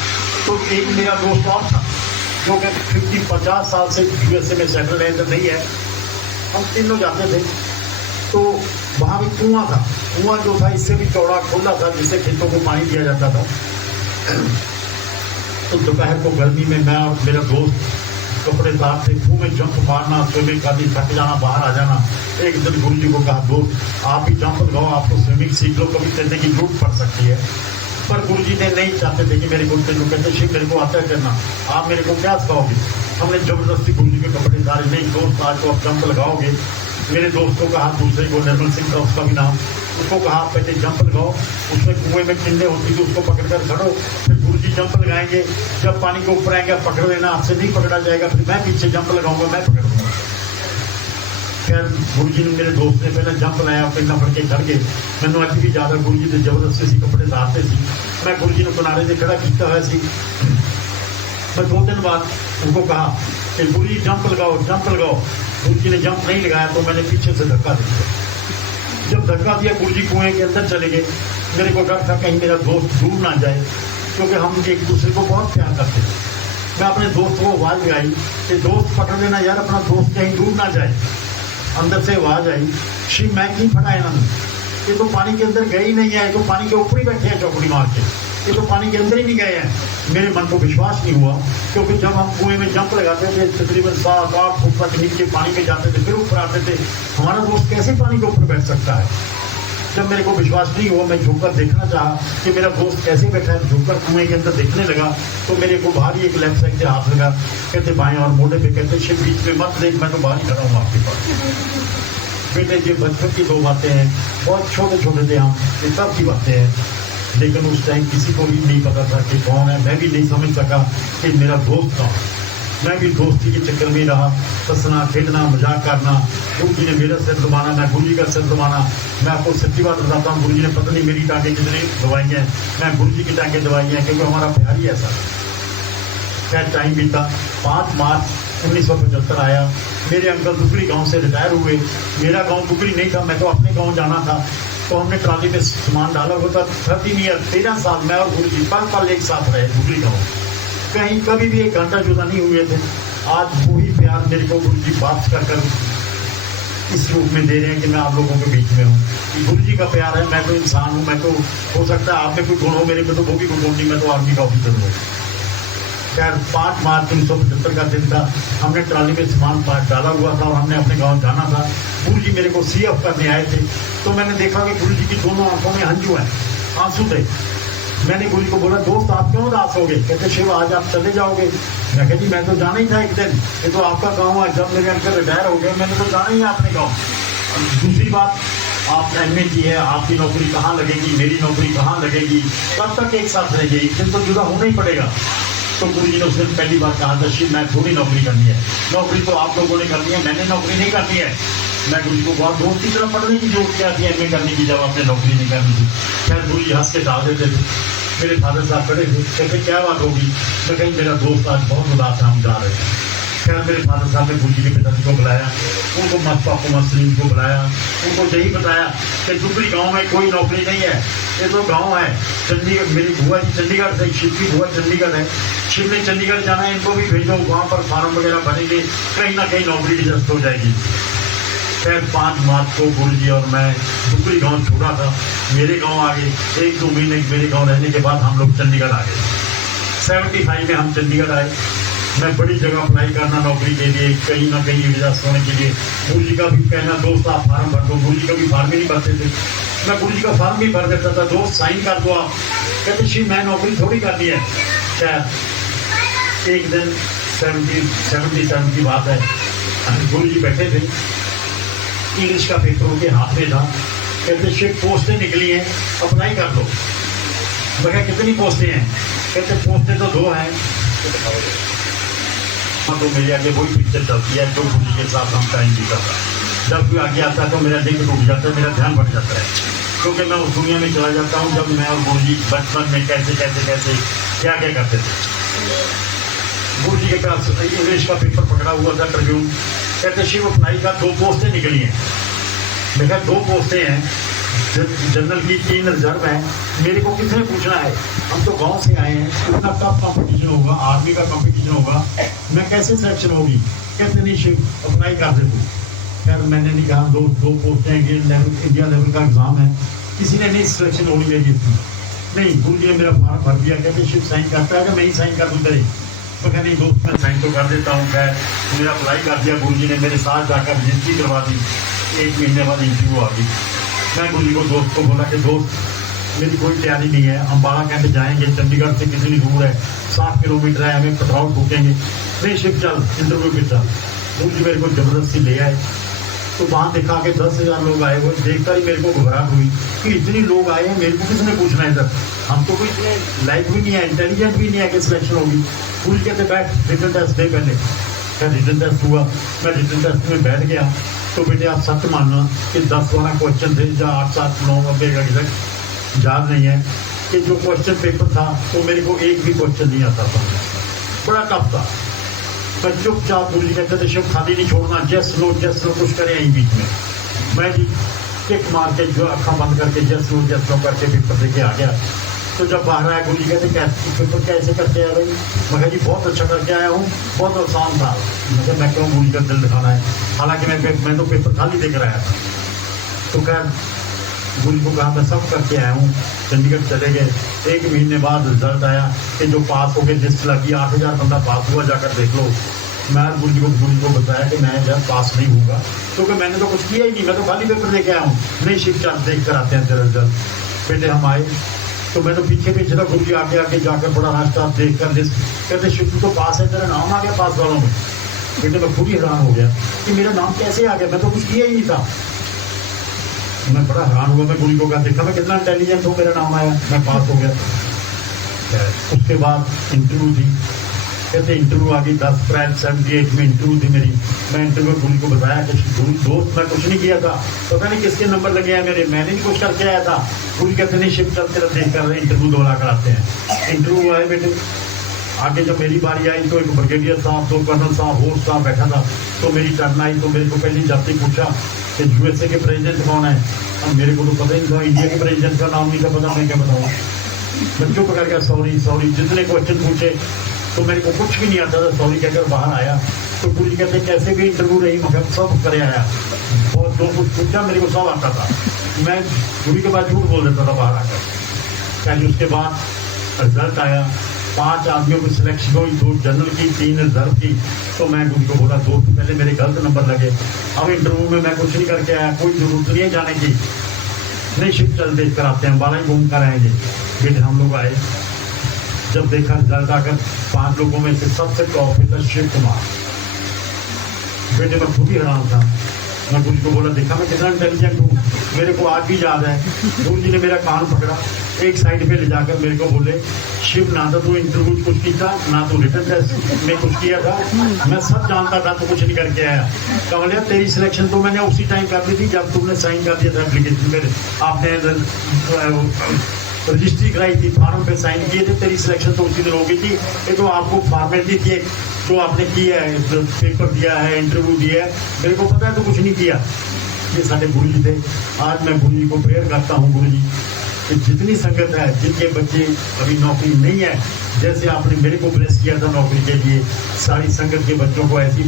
तो एक मेरा दोस्त और था जो कि 50 साल से USA में सेटल है, तो नहीं है, हम तीनों जाते थे। तो वहाँ भी कुआं था, कुआं जो था इससे भी चौड़ा खोला था जिससे खेतों को पानी दिया जाता था। तो दोपहर को गर्मी में मैं और मेरा दोस्त कपड़े उतारते, कुएं में जंप मारना, स्विमिंग करनी, थक जाना, बाहर आ जाना। एक दिन गुरु जी को कहा दोस्त आप भी जंप लगाओ, आपको स्विमिंग सीख लो, कभी तैरने की जरूरत पड़ सकती है। पर गुरु जी ने नहीं चाहते थे कि मेरे को कहते शिव मेरे को आता है करना, आप मेरे को क्या सिखाओगे। हमने जबरदस्ती गुरु जी के कपड़े उतारे, नहीं दोस्त आज तो आप जंप लगाओगे। मेरे दोस्त को कहा, दूसरे को निर्मल सिंह था उसका भी नाम, उसको कहा आप पहले जंप लगाओ, उसमें कुएं में किन्ने होती थी उसको पकड़ कर खड़ो, फिर गुरु जी जंप लगाएंगे, जब पानी के ऊपर आएंगे पकड़ लेना, आपसे नहीं पकड़ा जाएगा, फिर मैं पीछे जंप लगाऊंगा, मैं पकड़ लूँगा। खैर गुरु जी ने, मेरे दोस्त ने पहले जंप लगाया, फिर न फड़ के चढ़ गए। मैंने अभी भी ज़्यादा गुरु जी ने जबरदस्ती सी कपड़े उतारते सी, मैं गुरु जी ने किनारे से खड़ा किया हुआ सी। मैं 2 दिन बाद उनको कहा कि गुरु जी जंप लगाओ, जंप लगाओ। गुरु जी ने जंप नहीं लगाया तो मैंने पीछे से धक्का दिया। जब धक्का दिया गुरु जी कुएं के अंदर चले गए। मेरे को डर था कहीं मेरा दोस्त डूब ना जाए, क्योंकि हम एक दूसरे को बहुत प्यार करते थे। मैं अपने दोस्त को आवाज़ लगाई कि दोस्त पकड़ लेना यार, अपना दोस्त कहीं दूर ना जाए। अंदर से आवाज़ आई, शिव मैं क्यों फटा इन्होंने, ये तो पानी के अंदर गए ही नहीं है, ये तो पानी के ऊपर ही बैठे हैं चौकड़ी मार के, ये तो पानी के अंदर ही नहीं गए हैं। मेरे मन को विश्वास नहीं हुआ, क्योंकि जब हम कुएं में जंप लगाते थे तकरीबन 7-8 फुट तक नीचे पानी में जाते थे, फिर ऊपर आते थे, हमारा दोस्त कैसे पानी के ऊपर बैठ सकता है। जब मेरे को विश्वास नहीं हुआ, मैं झुककर देखना चाहा कि मेरा दोस्त कैसे बैठा है, झुककर कुएं के अंदर देखने लगा तो मेरे को बाहर ही एक लेफ्ट साइड से हाथ लगा, कहते बाएं और मोढ़े पे, कहते शिव बीच में मत देख, मैं तो बाहर ही खड़ा हूँ आपके पास। बेटे ये बचपन की 2 बातें हैं, बहुत छोटे छोटे थे हम, ये सब की बातें हैं, लेकिन उस टाइम किसी को भी नहीं पता था कि कौन है। मैं भी नहीं समझ सका कि मेरा दोस्त था। मैं भी दोस्ती के चक्कर में रहा, हंसना खेलना मजाक करना। गुरु जी ने मेरा सिर दबाना, मैं गुरु जी का सिर दबाना। मैं आपको सच्ची बात बताता हूँ, गुरु जी ने पता नहीं मेरी टांगें कितनी दवाई हैं, मैं गुरु जी की टांगें दवाई हैं, क्योंकि हमारा प्यार ही ऐसा। खैर टाइम बीता, 5 मार्च 1975 आया। मेरे अंकल दुगरी गांव से रिटायर हुए। मेरा गांव दुगरी नहीं था, मैं तो अपने गांव जाना था, तो हमने ट्राली में सामान डाला हुआ था। 13 ईयर 13 साल मैं और गुरु जी पल एक साथ रहे दुगरी गांव, कहीं कभी भी 1 घंटा जुदा नहीं हुए थे। आज वही प्यार मेरे को गुरु जी बात कर इस रूप में दे रहे हैं कि मैं आप लोगों के बीच में हूँ। गुरु जी का प्यार है, मैं तो इंसान हूँ, मैं तो हो सकता है आप में कोई गुण हो, मेरे में तो वो भी कोई गुण नहीं, मैं तो आर्मी का ऑफिसर हूँ। खैर 5 मार्च 1975 का दिन था, हमने ट्राली में सामान डाला हुआ था और हमने अपने गांव जाना था। गुरु जी मेरे को CF करने आए थे, तो मैंने देखा कि गुरु जी की दोनों आंखों में हंजू हैं, आंसू थे। मैंने गुरु जी को बोला, दोस्त आप क्यों उदास हो गए? कहते शिव आज आप चले जाओगे। मैं कहा जी मैं तो जाना ही था एक दिन, ये तो आपका गाँव है, जब मेरे अंकल रिटायर हो गए मैंने तो जाना ही है अपने गाँव। दूसरी बात, आपने MA की है, आपकी नौकरी कहाँ लगेगी, मेरी नौकरी कहाँ लगेगी, कब तक एक साथ रहेंगे, एक दिन तो जुदा होना ही पड़ेगा। तो गुरु जी ने उस दिन पहली बार कहा था, शिव मैं थोड़ी नौकरी करनी है, नौकरी तो आप लोगों ने करनी है, मैंने नौकरी नहीं करनी है। मैं गुरु जी को बहुत दोस्त की तरफ पढ़ने की जरूरत क्या थी MA करने की, जब आपने नौकरी नहीं करनी थी। खैर गुरु जी हंस के डाल देते थे। मेरे फादर साहब खड़े थे, कहते क्या बात होगी? मैं कहीं मेरा दोस्त आज बहुत उदास है, हम जा रहे हैं। खैर मेरे फादर साहब ने गुरु जी के पिताजी को बुलाया, उनको मस्ता को मसलीम को बुलाया, उनको यही बताया कि दुगरी गांव में कोई नौकरी नहीं है, ये तो गांव है चंडीगढ़, मेरी बुआ जी चंडीगढ़ से, शिव की बुआ चंडीगढ़ है, शिव ने चंडीगढ़ जाना है, इनको भी भेजो, वहाँ पर फार्म वगैरह भरेंगे, कहीं ना कहीं नौकरी एडजस्ट हो जाएगी। खैर 5 मार्च को गुरु जी और मैं दुगरी गाँव छोड़ा था, मेरे गाँव आ गए। 1-2 महीने मेरे गाँव रहने के बाद हम लोग चंडीगढ़ आ गए। 75 में हम चंडीगढ़ आए। मैं बड़ी जगह अप्लाई करना नौकरी के लिए, कहीं ना कहीं एडजस्ट होने के लिए। गुरु जी का भी कहना, दोस्त आप फार्म भर दो, गुरु जी का भी फार्म ही नहीं भरते थे, मैं गुरु जी का फार्म भी भर देता था, दोस्त साइन कर दो आप। कहते शिव मैं नौकरी थोड़ी करनी है। खैर एक दिन 77 की बात है, गुरु जी बैठे थे, इंग्लिश का पेपर उनके हाथ में था, कहते शिव पोस्टें निकली हैं, अप्लाई कर दो। मैं कहा कितनी पोस्टें हैं? कहते पोस्टें तो 2 हैं। तो मेरे आगे वही पिक्चर चलती है जो गुरु जी के साथ हम टाइम बीता था। जब भी आगे आता है तो मेरा दिल टूट जाता है, मेरा ध्यान बढ़ जाता है, क्योंकि मैं उस दुनिया में चला जाता हूँ जब मैं और गुरु जी बचपन में कैसे क्या करते थे। गुरु जी के पास इंग्लिश का पेपर पकड़ा हुआ था, ट्रिब्यून। कहते शिव अप्लाई का 2 पोस्टें निकली हैं। मैं कहा 2 पोस्टें हैं, जनरल की 3 रिजर्व हैं, मेरे को किसने पूछना है? हम तो गांव से आए हैं, इतना टफ कंपटीशन होगा, आर्मी का कंपटीशन होगा, मैं कैसे सिलेक्शन होगी? कहते नहीं शिव अप्लाई कर दे तू। खैर मैंने नहीं कहा, 2 पोस्टें इंडिया लेवल का एग्जाम है, किसी ने नहीं सिलेक्शन होनी मेरी इसमें। नहीं, गुरु जी ने मेरा फॉर्म भर दिया, कहते शिव साइन करता है कि मैं ही साइन कर दूँ तेरे? मैं कहा नहीं दोस्त मैं साइन तो कर देता हूँ। खैर मेरा अप्लाई कर दिया, गुरु जी ने मेरे साथ जाकर रजिस्ट्री करवा दी। 1 महीने बाद इंटरव्यू आ गई। मैं गुरु जी को दोस्त को बोला कि दोस्त मेरी कोई तैयारी नहीं है, अम्बाला कैंप जाएंगे, चंडीगढ़ से कितनी दूर है, 7 किलोमीटर है, हमें पेट्रोल फूकेंगे। नहीं शिव चल इंटरव्यू पे चल। गुरु जी मेरे को जबरदस्ती ले आए, तो वहाँ देखा कि 10,000 लोग आए हुए। देखकर ही मेरे को घबराहट हुई कि इतने लोग आए हैं, मेरे को किसने पूछना है सर? हम तो कोई इतने लाइक भी नहीं है, इंटेलिजेंट भी नहीं है कि सिलेक्शन होगी। गुरु कहते बैठ, रिटन टेस्ट दे पहले। क्या रिटन टेस्ट हुआ? मैं रिटन टेस्ट में बैठ गया। तो बेटे आप सच मानना कि 10-12 क्वेश्चन थे, या 8, 7, 9 घंटे तक याद नहीं है कि जो क्वेश्चन पेपर था तो मेरे को एक भी क्वेश्चन नहीं आता था, बड़ा टफ था। मैं चुपचाप गुरु जी कहते थे शिव खाली नहीं छोड़ना, जस लो कुछ करें यहीं बीच में। मैं जी किक मार के जो अखा बंद करके जस लो करके पेपर देके आ गया। तो जब बाहर आया गुरु जी कहते कैसे पेपर कैसे करके आया भाई? मैं कहा जी बहुत अच्छा करके आया हूँ, बहुत आसान था। मैं क्यों गुरु जी का दिल दिखाना है, हालांकि मैं तो पेपर खाली देकर आया था। तो खैर गुरु को कहा मैं सब करके आया हूँ। चंडीगढ़ चले गए, 1 महीने बाद रिजल्ट आया कि जो पास हो गए लिस्ट लगी, 8000 बंदा पास हुआ, जाकर देख लो। मैं गुरु जी को बताया कि मैं जब पास नहीं होगा, क्योंकि मैंने तो कुछ किया ही नहीं, मैं तो खाली पेपर लेके आया हूँ। नहीं शिव चार्ज देख कर आते हैं तेरा रिजल्ट। बेटे हम आए तो मैं तो पीछे पीछे था, गुरु जी आगे आगे जाकर बड़ा रास्ता देख कर लिस्ट कहते शिव तो पास है, तेरा नाम आ गया पास वालों में। बेटे मैं खुद ही हैरान हो गया कि मेरा नाम कैसे आ गया, मैं तो कुछ किया ही नहीं था। मैं बड़ा हैरान हुआ। मैं गुरु को कहा देखा मैं कितना इंटेलिजेंट हूँ, मेरा नाम आया, मैं पास हो गया। उसके बाद इंटरव्यू दी, कहते इंटरव्यू आ गई 10 अप्रैल 78 में इंटरव्यू थी मेरी। मैं इंटरव्यू गुरु को बताया कि गुरु दोस्त मैं कुछ नहीं किया था, पता नहीं किसके नंबर लगे हैं मेरे, मैंने नहीं कुछ करके आया था। गुरु कहते नहीं शिव चल तेरा देख कर इंटरव्यू दोहरा कर आते हैं। इंटरव्यू आए बेटे, आगे जब मेरी बारी आई तो एक ब्रिगेडियर साहब, 2 कर्नल साहब, होस्ट साहब बैठा था। तो मेरी टर्न आई तो मेरे को पहले जाते ही पूछा कि USA के प्रेसिडेंट कौन है। अब मेरे को तो पता ही नहीं था, इंडिया के प्रेसिडेंट का नाम नहीं था पता, मैं क्या बताऊँ। बच्चों को करके सॉरी जितने क्वेश्चन पूछे तो मेरे को कुछ भी नहीं आता था, सॉरी कहकर बाहर आया। तो गुरु जी कहते कैसे भी इंटरव्यू रही, मगर सब करे आया, और जो कुछ पूछा मेरे को सब आता था। मैं गुरु के बाद झूठ बोल देता था बाहर आकर। क्या उसके बाद रिजल्ट आया, 5 आदमियों की सिलेक्शन हुई, 2 जनरल की, 3 रिजर्व की। तो मैं गुरु को बोला 2 पहले मेरे गलत नंबर लगे, अब इंटरव्यू में मैं कुछ नहीं करके आया, कोई जरूरत नहीं है जाने की, नहीं शिव चल देख कर आते हैं, बाला ही घूम कर आएंगे। बेटे हम लोग आए, जब देखा रिजल्ट आकर 5 लोगों में से सबसे टॉप था शिव कुमार। बेटे मैं खुद ही हैरान था। मैं गुरु को बोला देखा मैं कितना इंटेलिजेंट हूँ, मेरे को आज भी याद है। गुरु जी ने मेरा कान पकड़ा, एक साइड पे ले जाकर मेरे को बोले शिव ना तो तू इंटरव्यू कुछ किया था, ना तो रिटर्न टेस्ट में कुछ किया था, मैं सब जानता था तो कुछ नहीं करके आया। कमलिया तेरी सिलेक्शन तो मैंने उसी टाइम कर दी थी जब तुमने साइन कर दिया था एप्लीकेशन में, आपने रजिस्ट्री कराई थी, फॉर्म पे साइन किए थे, तेरी सिलेक्शन तो उसी दिन हो गई थी। ये तो आपको फॉर्मेलिटी थी जो आपने किया है, पेपर दिया है, इंटरव्यू दिया है, मेरे को पता है तो कुछ नहीं किया। ये सारे गुरु जी थे। आज मैं गुरु जी को प्रेयर करता हूँ, गुरु जी कि जितनी संगत है, जिनके बच्चे अभी नौकरी नहीं है, जैसे आपने मेरे को ब्लेस किया था नौकरी के लिए, सारी संगत के बच्चों को ऐसी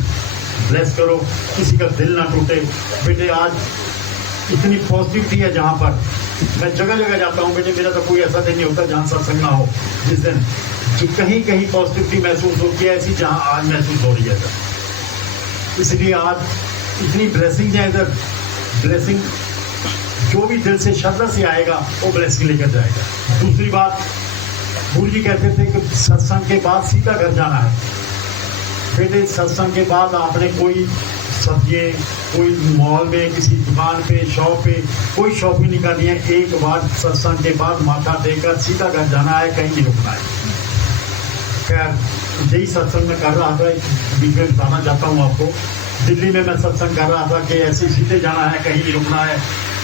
ब्लेस करो, किसी का दिल ना टूटे। बेटे आज इतनी पॉजिटिविटी है जहाँ पर मैं जगह जगह जाता हूँ, बेटे मेरा तो कोई ऐसा दिन नहीं होता जहाँ सत्संग ना हो, जिस दिन कहीं कहीं पॉजिटिविटी महसूस होती है, ऐसी जहाँ आज महसूस हो रही है। इसलिए आज इतनी ब्लेसिंग है इधर, ब्लेसिंग जो भी दिल से श्रद्धा से आएगा वो ब्लेसिंग लेकर जाएगा। दूसरी बात, गुरु जी कहते थे कि सत्संग के बाद सीधा घर जाना है। बेटे सत्संग के बाद आपने कोई सब्जी, कोई मॉल में, किसी दुकान पे, शॉप पे कोई शॉपिंग नहीं करनी है। एक बार सत्संग के बाद माथा टेकर सीधा घर जाना है, कहीं नहीं रुकना है। खैर यही सत्संग में कर रहा था, बीच में बताना चाहता हूँ आपको। दिल्ली में मैं सत्संग कर रहा था कि ऐसे सीधे जाना है, कहीं नहीं रुकना है।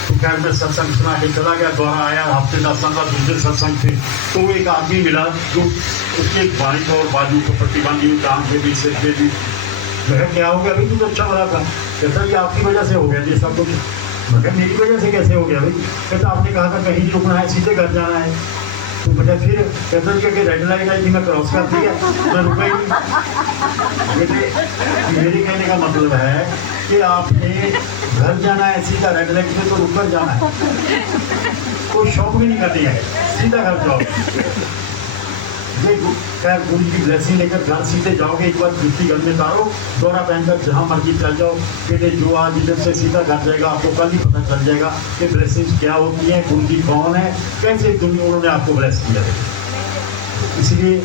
तो खैर मैं सत्संग सुना के चला गया, दोबारा आया, हफ्ते 10 15 दूसरे सत्संग थे। तो एक आदमी मिला जो उसके बाई और बाजू को पट्टी बांधी हुई, काम के भी, सिर पे भी। मैं क्या हो गया भाई, तू तो अच्छा बना था। कहता ये आपकी वजह से हो गया ये सब कुछ। मैं कहा मेरी वजह से कैसे हो गया भाई? कहता आपने कहा था कहीं नहीं रुकना है, सीधे घर जाना है। तो बेटा फिर कहता कि रेड लाइट आई थी, मैं क्रॉस कर दिया, मैं रुका ही नहीं। बेटे मेरे कहने का मतलब है कि आपने घर जाना है, सीधा रेड लाइट में तो रुक कर जाना है, कोई शौक भी नहीं करनी है, सीधा घर जाओ। ये खैर गुरु की ब्लेसिंग लेकर घर सीधे जाओगे, एक बार जूती घर में उतारो, दोहरा पहनकर जहाँ मर्जी चल जाओ। बेटे जो आज इधर से सीधा घर जाएगा आपको कल ही पता चल जाएगा कि ब्लेसिंग क्या होती है, गुरु जी कौन है, कैसे दुनिया उन्होंने आपको ब्लेस किया है। इसलिए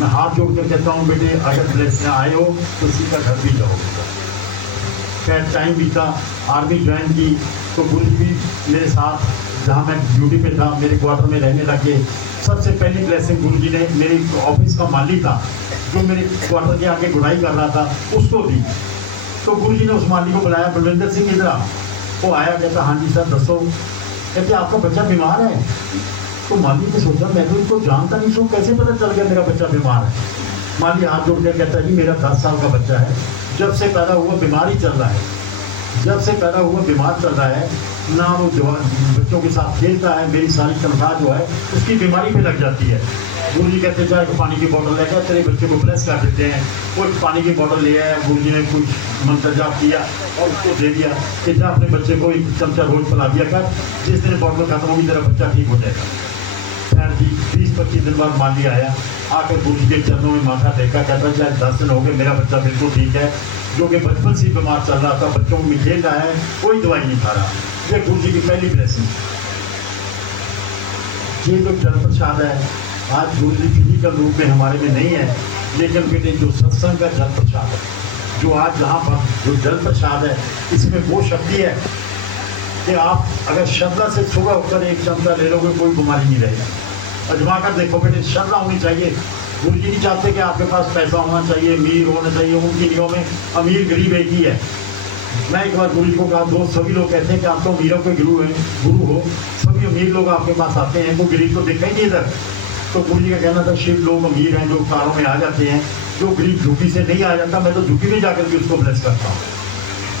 मैं हाथ जोड़ कर कहता हूँ बेटे अगर ब्लेसिंग आए हो तो सीधा घर भी जाओगे। खैर टाइम बीता, आर्मी ज्वाइन की तो गुरु जी मेरे साथ जहाँ मैं ड्यूटी पे था, मेरे क्वार्टर में रहने लगे। सबसे पहली ब्लेसिंग गुरु जी ने मेरे ऑफिस का माली था जो मेरे क्वार्टर के आगे गुड़ाई कर रहा था, उसको दी। तो गुरु जी ने उस माली को बुलाया, बलविंदर सिंह इधर आ। वो आया, कहता हाँ जी सर दसो। कहते आपका बच्चा बीमार है। तो माली ने सोचा मैं तो इसको जानता नहीं, सो कैसे पता चल गया मेरा बच्चा बीमार है। माली हाथ जोड़ कर कहता जी मेरा 10 साल का बच्चा है, जब से पैदा हुआ बीमार ही चल रहा है, जब से पैदा हुआ बीमार चल रहा है। ना वो जो बच्चों के साथ खेलता है, मेरी सारी तनख्वाह जो है उसकी बीमारी पे लग जाती है। गुरु जी कहते जाए कि पानी की बोतल लेकर तेरे बच्चे को ब्लेस कर देते हैं। वो पानी की बोतल ले आया, गुरु जी ने कुछ मंत्र जाप किया और उसको दे दिया कि जा अपने बच्चे को एक चमचा रोज पिला दिया कर, जिस दिन बोतल खत्म होगी तेरा बच्चा ठीक हो जाएगा। खैर जी 20-25 दिन बाद माली आया, आकर गुरु जी के चरणों में माथा टेका, कहता चाहे 10 दिन हो गए मेरा बच्चा बिल्कुल ठीक है, जो कि बचपन से बीमार चल रहा था, बच्चों में खेल रहा है, कोई दवाई नहीं खा रहा। ये गुरु जी की पहली ब्लेसिंग। ये जो जल प्रसाद है, आज गुरु जी फिजिकल रूप में हमारे में नहीं है, लेकिन बेटे जो सत्संग का जल प्रसाद है, जो आज यहाँ पर जो जल प्रसाद है, इसमें वो शक्ति है कि आप अगर श्रद्धा से सुबह उठकर एक चमचा ले लोगे कोई बीमारी नहीं रहेगी। अजमा कर देखो बेटे, श्रद्धा होनी चाहिए। गुरु जी नहीं चाहते कि आपके पास पैसा होना चाहिए, अमीर होना चाहिए, उनकी निगाहों में अमीर गरीब एक ही है। मैं एक बार गुरु जी को कहा, दोस्त सभी लोग कहते हैं कि आप तो अमीरों के गुरु हो, सभी अमीर लोग आपके पास आते हैं, वो गरीब को देखा ही नहीं इधर। तो गुरु जी का कहना था शिव लोग अमीर हैं जो कारों में आ जाते हैं, जो गरीब झुकी से नहीं आ जाता, मैं तो झुकी में जाकर के उसको ब्लेस करता हूँ।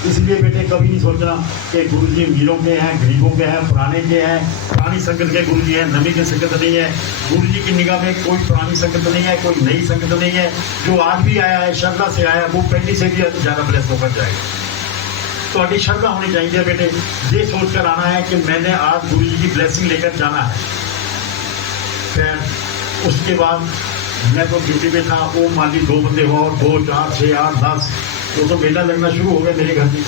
इसलिए बेटे कभी नहीं सोचना कि गुरु जी अमीरों के हैं, गरीबों के हैं, पुराने के हैं, पुरानी संगत के गुरु जी हैं, नवी की संगत नहीं है। गुरु जी की निगाह में कोई पुरानी संगत नहीं है, कोई नई संगत नहीं है। जो आज भी आया है श्रद्धा से आया, वो पहली से भी ज़्यादा ब्लेस होकर जाएगा। तो अभी श्रद्धा होनी चाहिए बेटे, ये सोच कर आना है कि मैंने आज गुरु जी की ब्लेसिंग लेकर जाना है। फिर उसके बाद मैं तो ड्यूटी पे था, वो मान ली 2 बंदे हो और 2, 4, 6, 8, 10 तो मेला लगना शुरू हो गया मेरे घर में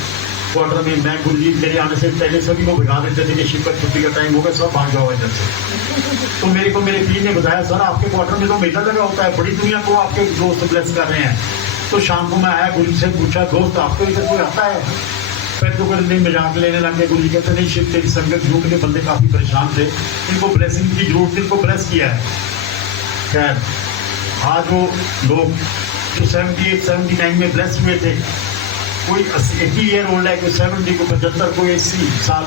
क्वार्टर में। मैं गुरु जी मेरे आने से पहले सभी को भिगा देते थे कि शिव पर छुट्टी का टाइम हो गया, सब भाग जाओ इधर से। तो मेरे को मेरे पीर ने बताया, सर आपके क्वार्टर में तो मेला लगा होता है, बड़ी दुनिया को आपके दोस्त ब्लेस कर रहे हैं। तो शाम को मैं आया, गुरु जी से पूछा, दोस्त आपको इधर कोई आता है? फिर तो नहीं मजाक लेने लगे। गुरु जी कहते नहीं शिव तेरी संगत झूठ के बंदे काफ़ी परेशान थे, इनको ब्लेसिंग की जरूरत थी, इनको ब्लेस किया है। खैर आज वो लोग जो 78-79 में ब्लेस हुए थे, कोई 80 ईयर ओल्ड है, कोई 70, को 75, कोई 80 साल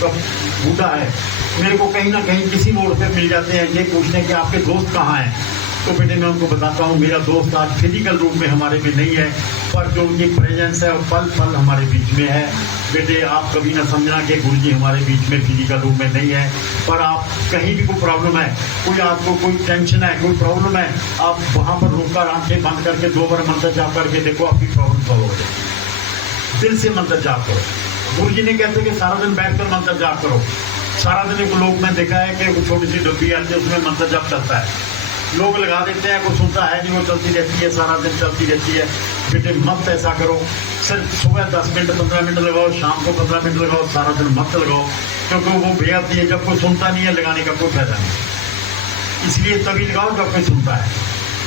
का बूढ़ा है, मेरे को कहीं ना कहीं किसी मोड़ पर मिल जाते हैं, ये पूछते हैं कि आपके दोस्त कहाँ हैं। तो बेटे मैं उनको बताता हूँ मेरा दोस्त आज फिजिकल रूप में हमारे में नहीं है, पर जो उनकी प्रेजेंस है वो पल पल हमारे बीच में है। बेटे आप कभी ना समझना कि गुरु जी हमारे बीच में फिजिकल रूप में नहीं है, पर आप कहीं भी कोई प्रॉब्लम है, कोई आपको कोई टेंशन है, कोई प्रॉब्लम है, आप वहाँ पर रुककर आंखें बंद करके 2 बार मंत्र जाप करके देखो, आपकी प्रॉब्लम सॉल्व हो जाए। दिल से मंत्र जाप करो। गुरु जी ने कहते कि सारा दिन बैठकर मंत्र जाप करो। सारा दिन एक लोग मैं देखा है कि वो छोटी सी डब्बी आती है, उसमें मंत्र जाप चलता है, लोग लगा देते हैं, कोई सुनता है नहीं, वो चलती रहती है, सारा दिन चलती रहती है। बेटे मत ऐसा करो, सिर्फ सुबह 10 मिनट 15 मिनट लगाओ, शाम को 15 मिनट लगाओ, सारा दिन मत लगाओ, क्योंकि वो बेअदबी है, जब कोई सुनता नहीं है लगाने का कोई फायदा नहीं। इसलिए तभी लगाओ जब कोई सुनता है।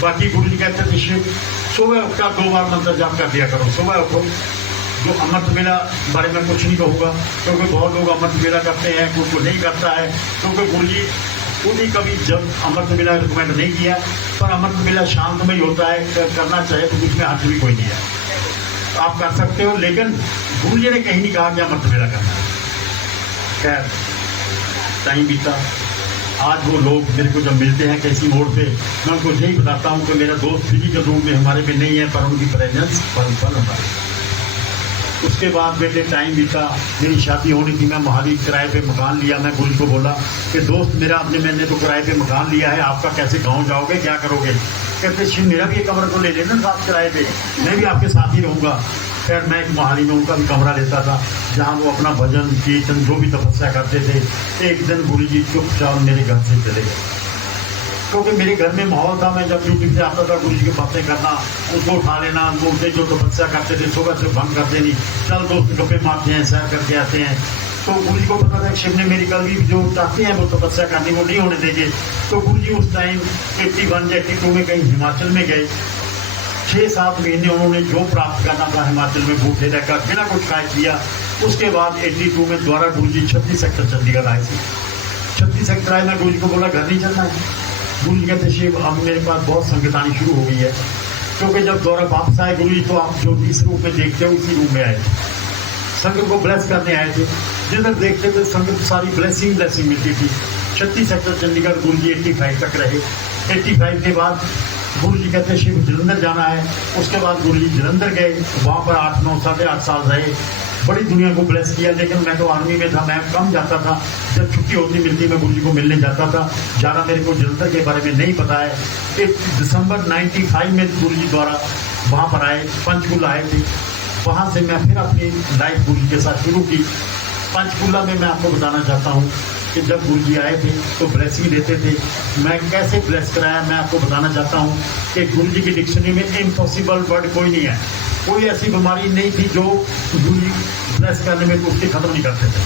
बाकी गुरु जी कहते हैं शिव सुबह उठकर 2 बार मंत्र जाप कर दिया करो। सुबह उठो, जो अमृत मेला बारे में कुछ नहीं कहूँगा, क्योंकि बहुत लोग अमृत मेला करते हैं, कुछ को नहीं करता है, क्योंकि गुरु जी खुद ही कभी जब अमृत मेला रिकमेंड नहीं किया, पर अमृत मेला शांतमय होता है, करना चाहे तो उसमें हाथ भी कोई नहीं है, आप कर सकते हो, लेकिन गुरु जी ने कहीं नहीं कहा कि अमृत मेला करना है। खैर टाइम बीता, आज वो लोग मेरे को जब मिलते हैं किसी मोड़ पे, मैं उनको यही बताता हूँ कि मेरा दोस्त फिजिकल रूप में हमारे में नहीं है, पर उनकी प्रेजेंस पल पल हमारे। उसके बाद बेटे टाइम बीता, मेरी शादी होनी थी, मैं महाली किराए पे मकान लिया। मैं गुरु को बोला कि दोस्त मेरा मैंने तो किराए पे मकान लिया है, आपका कैसे गांव जाओगे, क्या करोगे? कहते शिव मेरा भी एक कमरा तो ले लेना साथ किराए पे, मैं भी आपके साथ ही रहूँगा। खैर मैं एक महाली में उनका भी कमरा लेता था, जहाँ वो अपना भजन कीर्तन जो भी तपस्या करते थे। एक दिन गुरु जी चुपचाप मेरे घर से चले गए, क्योंकि मेरे घर में माहौल था, मैं जब ड्यूटी से आता था गुरु जी की बातें करना, उसको उठा लेना, उनसे जो तपस्या करते थे सुबह से भंग करते नहीं, चल दोस्त गप्पे मारते हैं, सैर करके आते हैं। तो गुरु जी को पता था शिव ने मेरी कल भी जो चाहते हैं वो तपस्या करनी वो नहीं होने देंगे। तो गुरु जी उस टाइम 81 या 82 में कहीं हिमाचल में गए। 6-7 महीने उन्होंने जो प्राप्त करना था हिमाचल में भूखे रहकर बिना कुछ खाए किया। उसके बाद 82 में दोबारा गुरु जी 36 सेक्टर चंडीगढ़ आए थे। 36 सेक्टर आए, मैं गुरु जी को बोला घर नहीं चलना है। गुरु जी कहते शिव अब मेरे पास बहुत संगत आनी शुरू हो गई है, क्योंकि जब दोबारा वापस आए गुरु जी तो आप जो इस रूप में देखते हो इसी रूप में आए थे, संगत को ब्लेस करने आए थे। जिधर देखते थे संगत सारी ब्लेसिंग मिलती थी। 36 सेक्टर चंडीगढ़ गुरु जी 85 तक रहे। 85 के बाद गुरु जी कहते शिव जलंधर जाना है। उसके बाद गुरु जी जलंधर गए, वहाँ पर 8-9 साढ़े 8 साल रहे। बड़ी दुनिया को ब्लेस किया। लेकिन मैं तो आर्मी में था, मैं कम जाता था। जब छुट्टी होती मिलती मैं गुरु जी को मिलने जाता था। ज़्यादा मेरे को जलंधर के बारे में नहीं पता है कि दिसंबर 95 में गुरु जी द्वारा वहाँ पर आए, पंचकुला आए थे। वहाँ से मैं फिर अपनी लाइफ गुरु जी के साथ शुरू की। पंचकुला में मैं आपको बताना चाहता हूँ कि जब गुरु जी आए थे तो ब्लेसिंग देते थे। मैं कैसे ब्लेस कराया मैं आपको बताना चाहता हूँ कि गुरु जी की डिक्शनरी में इम्पॉसिबल वर्ड कोई नहीं है। कोई ऐसी बीमारी नहीं थी जो गुरु जी ब्लेस करने में उसके ख़त्म नहीं करते थे।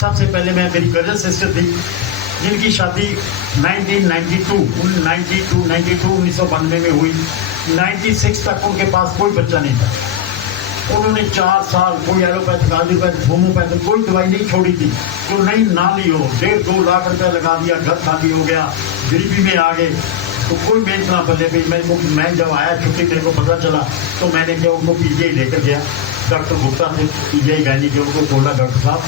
सबसे पहले मैं, मेरी कजन सिस्टर थी जिनकी शादी 1992 में हुई। 96 तक उनके पास कोई बच्चा नहीं था। उन्होंने 4 साल कोई एलोपैथिक, आयुर्वेदिक, होम्योपैथिक कोई दवाई नहीं छोड़ी थी जो नहीं ना ली हो। 1.5-2 लाख रुपया लगा दिया, घर खाली हो गया, गरीबी में आ गए। तो कोई मेहनत ना बल्ले भाई। मैं जब आया छुट्टी मेरे को पता चला तो मैंने क्या उनको पीजीआई लेकर गया। डॉक्टर गुप्ता थे पीजीआई गायनी के, उनको बोला डॉक्टर साहब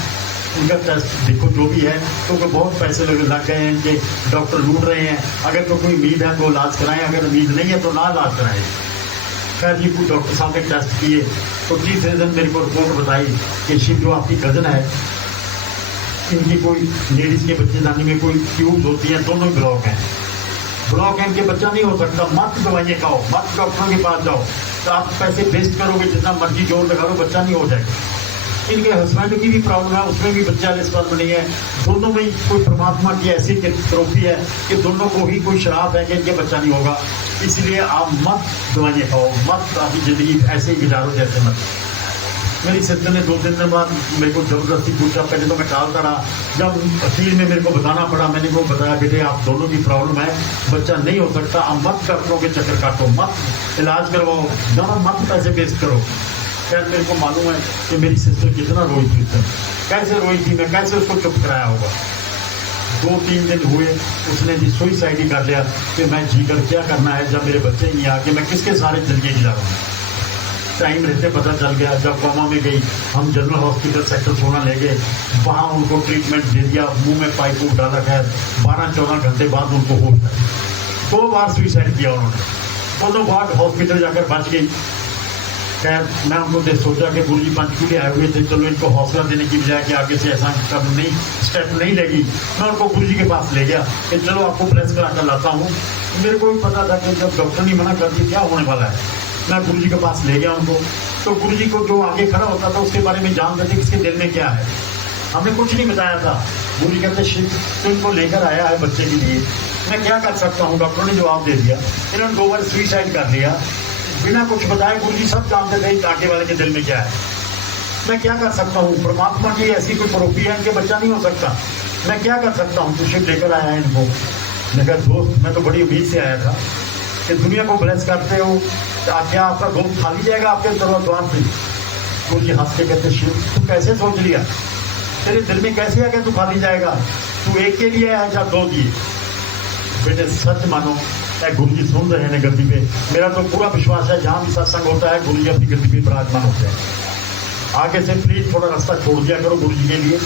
इनका टेस्ट देखो जो भी है, क्योंकि बहुत पैसे लग गए हैं इनके, डॉक्टर लूट रहे हैं। अगर तो कोई उम्मीद है तो इलाज कराएं, अगर उम्मीद नहीं है तो ना इलाज कराएं। खैर जी कुछ डॉक्टर साहब ने टेस्ट किए तो तीसरे दिन मेरे को रिपोर्ट बताई कि शिव जो आपकी कजन है इनकी कोई लेडीज़ के बच्चे लाने में कोई ट्यूब्स होती हैं, दोनों ब्लॉक हैं। ब्लॉक है, इनके बच्चा नहीं हो सकता। मत दवाइयाँ खाओ, मत डॉक्टरों के पास जाओ। तो आप पैसे वेस्ट करोगे, जितना मर्जी जोर लगा लो बच्चा नहीं हो जाएगा। इनके हस्बैंड की भी प्रॉब्लम है, उसमें भी बच्चा इस बात में नहीं है। दोनों में कोई परमात्मा की ऐसी ट्रॉफी है कि दोनों को ही कोई शराब है कि इनके बच्चा नहीं होगा। इसलिए आप मत दवाइयाँ खाओ, मत अपनी ज़िंदगी ऐसे ही गुजारो जैसे मत। मेरी सिस्टर ने 2-3 दिन बाद मेरे को ज़बरदस्ती पूछा। पहले तो मैं टालता रहा, जब अखीर में मेरे को बताना पड़ा मैंने वो बताया बेटे आप दोनों की प्रॉब्लम है, बच्चा नहीं हो सकता। आप मत डॉक्टरों के चक्कर काटो, मत इलाज करवाओ, ज़्यादा मत पैसे वेस्ट करो। खैर मेरे को मालूम है कि मेरी सिस्टर कितना रोई थी, कैसे रोई थी, मैं कैसे उसको चुप कराया होगा। 2-3 दिन हुए उसने जी सुसाइड ही कर लिया कि मैं जी कर क्या करना है जब मेरे बच्चे नहीं आके, मैं किसके सारे जिंदगी गुजारूंगा। टाइम रहते पता चल गया, जब कोमा में गई हम जनरल हॉस्पिटल सेक्टर 16 ले गए। वहाँ उनको ट्रीटमेंट दे दिया, मुंह में पाइप डाला। खैर 12-14 घंटे बाद उनको होश आया। 2 बार सुसाइड किया उन्होंने, दोनों बार हॉस्पिटल जाकर बच गई। खैर मैं उनको सोचा कि गुरु जी पंचकुले आए हुए थे, चलो इनको हौसला देने की बजाय कि आगे से ऐसा कदम नहीं, स्टेप नहीं लेगी। मैं उनको गुरु जी के पास ले गया कि चलो आपको प्रेस करा कर लाता हूँ। मेरे को भी पता था कि जब डॉक्टर ने मना कर दी क्या होने वाला है। मैं गुरु जी के पास ले गया उनको, तो गुरु जी को जो आगे खड़ा होता था उसके बारे में जानते थे किसके दिल में क्या है। हमने कुछ नहीं बताया था। गुरु जी कहते शिव तो इनको लेकर आया है बच्चे के लिए, मैं क्या कर सकता हूँ। डॉक्टर ने जवाब दे दिया, इन्होंने 2 बार सुसाइड कर लिया बिना कुछ बताए। गुरु जी सब जानते थे आगे वाले के दिल में क्या है। मैं क्या कर सकता हूँ, परमात्मा की ऐसी कोई प्रोफी है इनके बच्चा नहीं हो सकता, मैं क्या कर सकता हूँ। तो शिव लेकर आया है इनको। मैं कहा दोस्त मैं तो बड़ी उम्मीद से आया था कि दुनिया को ब्लेस करते हो, क्या आपका गोद खाली जाएगा आपके द्वार से। गुरु जी हंस के कहते शिव तू कैसे सोच लिया, तेरे दिल में कैसे आ गया तू खाली जाएगा, तू एक के लिए है या 2 दिए। बेटे सच मानो गुरु जी सुन रहे हैं गद्दी पे, मेरा तो पूरा विश्वास है जहाँ भी सत्संग होता है गुरु जी अपनी गद्दी पे विराजमान होते हैं। आगे से प्लीज थोड़ा रास्ता छोड़ दिया करो गुरु जी के लिए,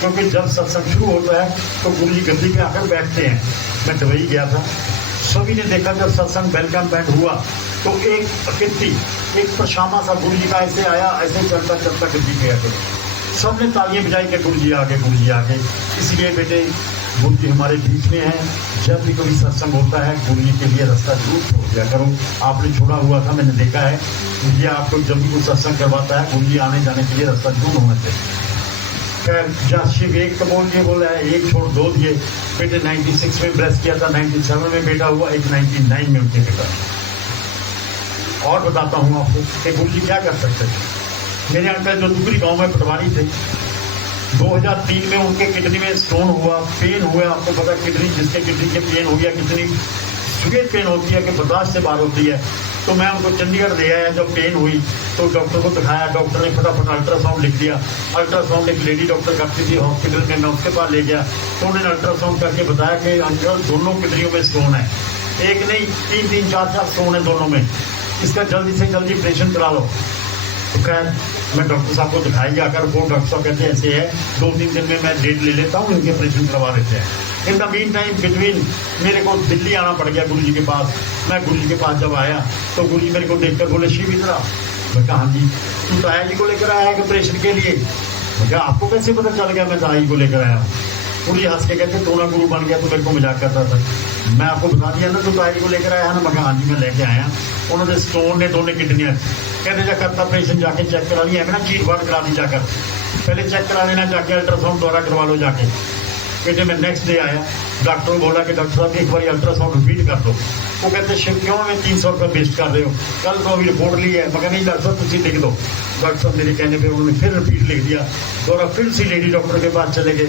क्योंकि जब सत्संग शुरू होता है तो गुरु जी गद्दी पे आकर बैठते हैं। मैं दुबई गया था, सभी ने देखा जब सत्संग वेलकम बैंड हुआ तो एक कीर्ति, एक प्रशामा सा गुरु जी का ऐसे आया, ऐसे चलता चलता गद्दी पे आके सबने तालियां बजाई के गुरु जी आगे, गुरु जी आगे। इसलिए बेटे गुरु जी हमारे बीच में है। जब भी कभी सत्संग होता है गुरु जी के लिए रास्ता जरूर छोड़ दिया करो। आपने छोड़ा हुआ था, मैंने देखा है। ये आपको जब भी कोई सत्संग करवाता है गुरु जी आने जाने के लिए रास्ता जरूर होना चाहिए। खैर जहाँ शिव एक तो बोल दिए बोला है, एक छोड़ 2 दिए। बेटे 96 में ब्लेस किया था, 97 में बेटा हुआ, एक 99 में उनके बेटा। और बताता हूँ आपको कि गुरु जी क्या कर सकते थे। मेरे अंकल जो दुबरी गांव में पटवारी थे, 2003 में उनके किडनी में स्टोन हुआ, पेन हुआ। आपको पता किडनी, जिसके किडनी के पेन हो गया, कितनी सीवियर पेन होती है कि बर्दाश्त से बाहर होती है। तो मैं उनको चंडीगढ़ ले आया, जब पेन हुई तो डॉक्टर को दिखाया। डॉक्टर ने फटाफट अल्ट्रासाउंड लिख दिया। अल्ट्रासाउंड एक लेडी डॉक्टर करती थी हॉस्पिटल में, मैं उसके पास ले गया तो उन्होंने अल्ट्रासाउंड करके बताया कि अंकल दोनों किडनियों में स्टोन है, एक नहीं 3-3, 4-4 स्टोन है दोनों में, इसका जल्दी से जल्दी ऑपरेशन करा लो। तो खैर मैं डॉक्टर साहब को दिखाई जाकर, वो डॉक्टर साहब कहते ऐसे है 2-3 दिन में मैं डेट ले लेता हूँ, इनके ऑपरेशन करवा देते हैं। In the mean time between मेरे को दिल्ली आना पड़ गया गुरु जी के पास। मैं गुरु जी के पास जब आया तो गुरु जी मेरे को देखकर बोले शिव इधर आ। मैं कहा हाँ जी, तू ताया जी को लेकर आया है ऑपरेशन के लिए? मैं कहा आपको कैसे पता चल गया मैं ताया जी को लेकर आया हूँ? पूरी हंस के कहते तू ना गुरु बन गया, तो मेरे को मजाक करता था। मैं आपको बता दिया ना तू ताया जी को लेकर आया है ना? मैं कहा हाँ जी मैं लेके आया। उन्होंने स्टोन ने दोनों किडनियाँ, कहते जा करता ऑपरेशन जाके चेक करा लिया है ना, चीट फाड़ करा दी जाकर, पहले चेक करा लेना, जाके अल्ट्रासाउंड द्वारा करवा लो जाके। बेटे मैं नेक्स्ट डे आया, डॉक्टर बोला कि डॉक्टर साहब एक बार अल्ट्रासाउंड रिपीट कर दो। वो कहते शिव क्यों मैं 300 रुपये वेस्ट कर रहे हो, कल तो अभी रिपोर्ट ली है। मगर नहीं डॉक्टर साहब तुम लिख दो। डॉक्टर साहब मेरे कहने पे उन्होंने फिर रिपीट लिख दिया, दोबारा फिर सी लेडी डॉक्टर के पास चले गए।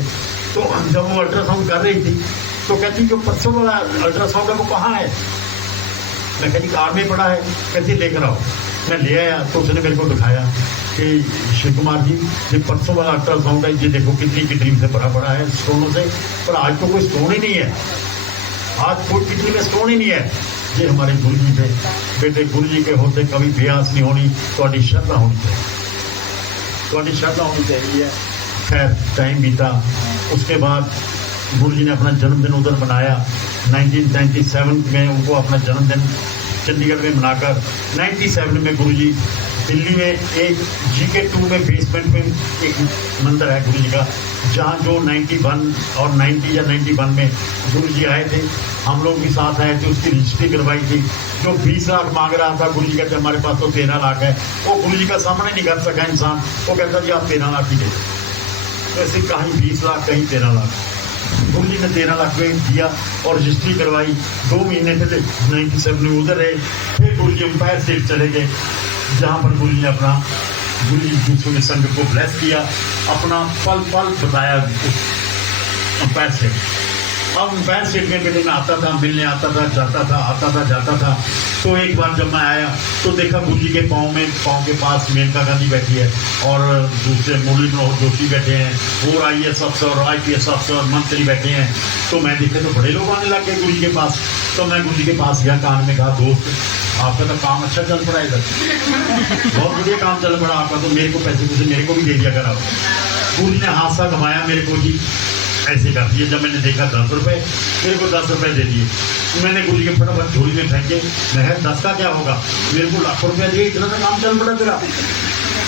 तो जब वो अल्ट्रासाउंड कर रही थी तो कहती जो परसों वाला अल्ट्रासाउंड है वो कहाँ है? मैं कहती कार में पड़ा है। कहती लेकर आओ। मैं ले आया तो उसने मेरे को दिखाया कि शिव कुमार जी ये परसों वाला अल्ट्रासाउंड है, ये देखो कितनी किडनी से भरा पड़ा है स्टोनों से, पर आज तो कोई स्टोन ही नहीं है, आज कोई किडनी में स्टोन ही नहीं है। ये हमारे गुरु जी थे। बेटे गुरु जी के होते कभी बेआस नहीं होनी, थोड़ी श्रद्धा होनी चाहिए, थोड़ी श्रद्धा होनी चाहिए। खैर टाइम बीता, उसके बाद गुरु जी ने अपना जन्मदिन उधर मनाया। 1997 में उनको अपना जन्मदिन चंडीगढ़ में मनाकर 97 में गुरु जी दिल्ली में एक GK2 में बेसमेंट में एक मंदिर है गुरु जी का, जहाँ जो 91 और 90 या 91 में गुरु जी आए थे, हम लोग भी साथ आए थे, उसकी रजिस्ट्री करवाई थी। जो 20 लाख मांग रहा था गुरु जी कहते हमारे पास तो 13 लाख है। वो गुरु जी का सामने नहीं कर सका इंसान, वो कहता जी आप 13 लाख ही दे। वैसे कहीं 20 लाख कहीं 13 लाख, गुरु जी ने 13 लाख में दिया और रजिस्ट्री करवाई। 2 महीने पहले 97 में उधर रहे। फिर गुरु जी एम्पायर स्टेट चले गए, जहाँ पर गुरु जी ने अपना गुरु जी दूसरों के संघ को ब्लेस किया, अपना पल पल बताया एम्पायर स्टेट। अब एम्पायर स्टेट में बेटे में आता था, मिलने आता था, जाता था, आता था, जाता था। तो एक बार जब मैं आया तो देखा गुरु जी के पाँव के पास मेनका गांधी बैठी है और दूसरे मुरली मनोहर जोशी बैठे हैं, और IAS अफसर, IPS अफसर, मंत्री बैठे हैं। तो मैं देखे तो बड़े लोग आने लग गए गुरु जी के पास। तो मैं गुरु जी के पास गया, कान में कहा दोस्त आपका तो काम अच्छा चल पड़ा इधर, बहुत बढ़िया काम चल पड़ा आपका, तो मेरे को पैसे मेरे को भी दे दिया कर आप। गुरु जी ने हाथ सा घुमाया मेरे को, जी ऐसे कर दिए। जब मैंने देखा 10 रुपये, मेरे को 10 रुपये दे दिए। मैंने गुरु जी के फटाफट झोली में फेंके। मैं 10 का क्या होगा, मेरे को लाखों रुपया दिए, इतना सा काम चल पड़ा तेरा।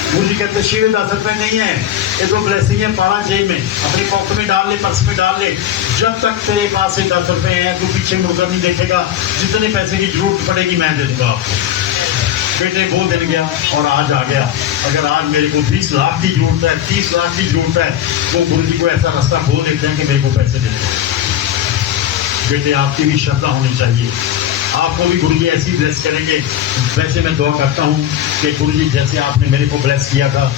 गुरु जी कहते शिव 10 रुपये नहीं है, ये तो ब्लेसिंग है, पाला जेब में अपनी पॉकेट में डाल ले, पर्स में डाल ले। जब तक तेरे पास से 10 रुपये हैं तू पीछे मुड़कर नहीं देखेगा, जितने पैसे की जरूरत पड़ेगी मैं दे दूंगा आपको। बेटे वो दिन गया और आज आ गया। अगर आज मेरे को 20 लाख की जरूरत है, 30 लाख की जरूरत है, वो गुरु जी को ऐसा रास्ता खोल देते हैं कि मेरे को पैसे दे दें। बेटे आपकी भी श्रद्धा होनी चाहिए, आपको भी गुरु जी ऐसी ब्लेस करेंगे। वैसे मैं दुआ करता हूँ कि गुरु जी जैसे आपने मेरे को ब्लेस किया था,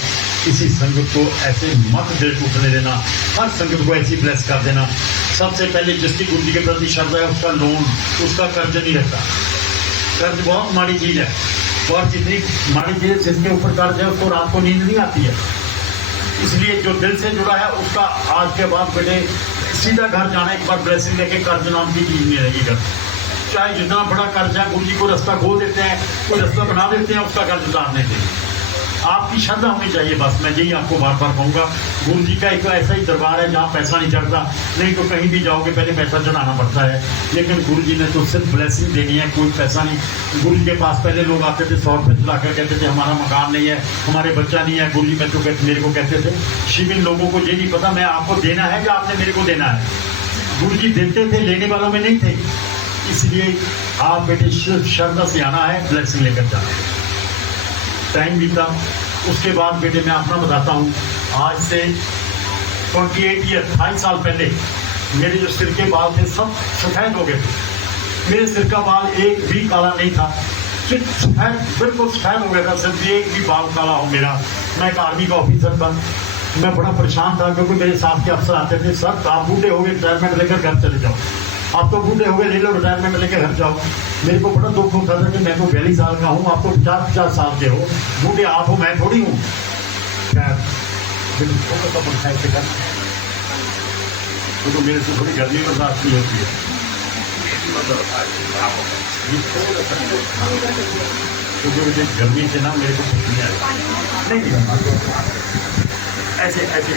किसी संगत को ऐसे मत दिल टूटने देना, हर संगत को ऐसी ब्लेस कर देना। सबसे पहले जिसकी गुरु जी के प्रति श्रद्धा है उसका लोन, उसका कर्ज नहीं रहता। कर्ज बहुत माड़ी चीज़ है, और जितनी माड़ी चीज़ जिसके ऊपर कर्ज है उसको रात को नींद नहीं आती है। इसलिए जो दिल से जुड़ा है उसका आज के बाद बेटे सीधा घर जाना, एक बार ब्लेसिंग लेके कर्ज नाम की चीज़ नहीं रहेगी। घर चाहे जितना बड़ा कर्ज है, गुरु जी को रास्ता खोल देते हैं, कोई रास्ता बना देते हैं उसका कर्ज उतारने के लिए। आपकी श्रद्धा होनी चाहिए, बस मैं यही आपको बार बार कहूँगा। गुरु जी का एक ऐसा ही दरबार है जहाँ पैसा नहीं चढ़ता, नहीं तो कहीं भी जाओगे पहले पैसा चढ़ाना पड़ता है। लेकिन गुरु जी ने तो सिर्फ ब्लेसिंग देनी है, कोई पैसा नहीं। गुरु जी के पास पहले लोग आते थे 100 रुपये चला कर, कहते थे हमारा मकान नहीं है, हमारे बच्चा नहीं है। गुरु जी में तो मेरे को कहते थे शिव इन लोगों को ये नहीं पता मैं आपको देना है या आपने मेरे को देना है। गुरु जी देते थे, लेने वालों में नहीं थे। इसलिए आप बेटे श्रद्धा से आना है, ब्लेसिंग लेकर जाना है। टाइम बीता, उसके बाद बेटे मैं अपना बताता हूँ। आज से 28 साल पहले मेरे जो सिर के बाल थे सब सफ़ेद हो गए थे। मेरे सिर का बाल एक भी काला नहीं था, सिर्फ सफ़ेद, बिल्कुल सफ़ेद हो गया था, सिर्फ एक भी बाल काला हो मेरा। मैं एक आर्मी का ऑफिसर था, मैं बड़ा परेशान था क्योंकि मेरे साथ के अफसर आते थे, सर आप बूढ़े हो गए, रिटायरमेंट लेकर घर चले जाओ, आप तो बूढ़े हो गए, ले लो रिटायरमेंट लेकर घर जाओ। मेरे को बड़ा दुख होता था कि मैं तो 42 साल का हूँ, आप तो 50 साल के हो, बूढ़े आप हो, मैं थोड़ी हूँ। खैर तो मेरे से थोड़ी गर्मी बर्दाश्त नहीं होती है। तो गर्मी से ना मेरे को कुछ नहीं आया, नहीं ऐसे ऐसे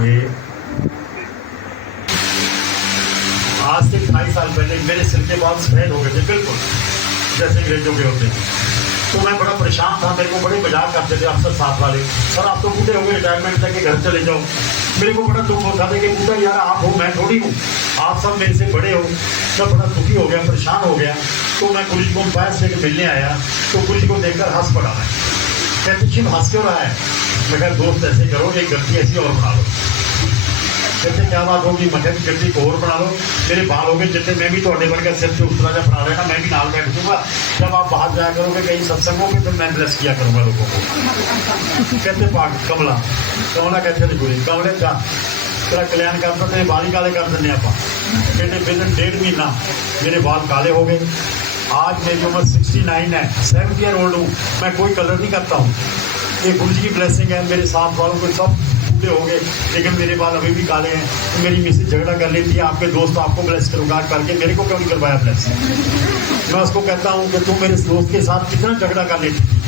ये आज से 28 साल पहले मेरे सिर के बाल सफेद हो गए थे, बिल्कुल जैसे अंग्रेजों के होते हैं। तो मैं बड़ा परेशान था, मेरे को बड़े मजाक करते थे अफसर साथ वाले, सर आप तो बूढ़े हो गए, रिटायरमेंट लेके घर चले जाओ। मेरे को बड़ा दुख होता था कि बूढ़ा यार आप हो, मैं थोड़ी हूँ, आप सब मेरे से बड़े हो। मैं बड़ा दुखी हो गया, परेशान हो गया। तो मैं पुलिस को अंपायर से मिलने आया, तो पुलिस को देखकर हंस पड़ा। मैं कहते शिव हंस क्यों रहा है? मैं कहा दोस्त ऐसे करो, एक गलती ऐसी और बना लो। कहते क्या बात होगी? मैं कहती गलती को और बना लो, मेरे बाल हो गए जितने, मैं भी थोड़े वर्ग सिर से उस तरह का बना लेना, मैं भी नाल बैठ दूंगा। जब आप बाहर जाया करोगे कहीं सत्संगों में तो मैं ब्लेस किया करूंगा लोगों को। कहते पाठ कमला कहते थे गुरी कमले जा तेरा कल्याण करता, तेरे बाल ही काले कर देने आप। कहते फिर 1.5 महीना मेरे बाल काले हो गए। आज मेरी उम्र 69 है, 70 ईयर ओल्ड हूँ, मैं कोई कलर नहीं करता हूँ। ये गुरु जी की ब्लेसिंग है। मेरे साथ वालों को सब बूढ़े हो गए लेकिन मेरे बाल अभी भी काले हैं। तो मेरी मिसेज झगड़ा कर लेती है, आपके दोस्त आपको ब्लेस करूँगा करके, मेरे को क्यों नहीं करवाया ब्लेस? मैं उसको कहता हूँ कि तुम मेरे दोस्त के साथ कितना झगड़ा कर लेती थी।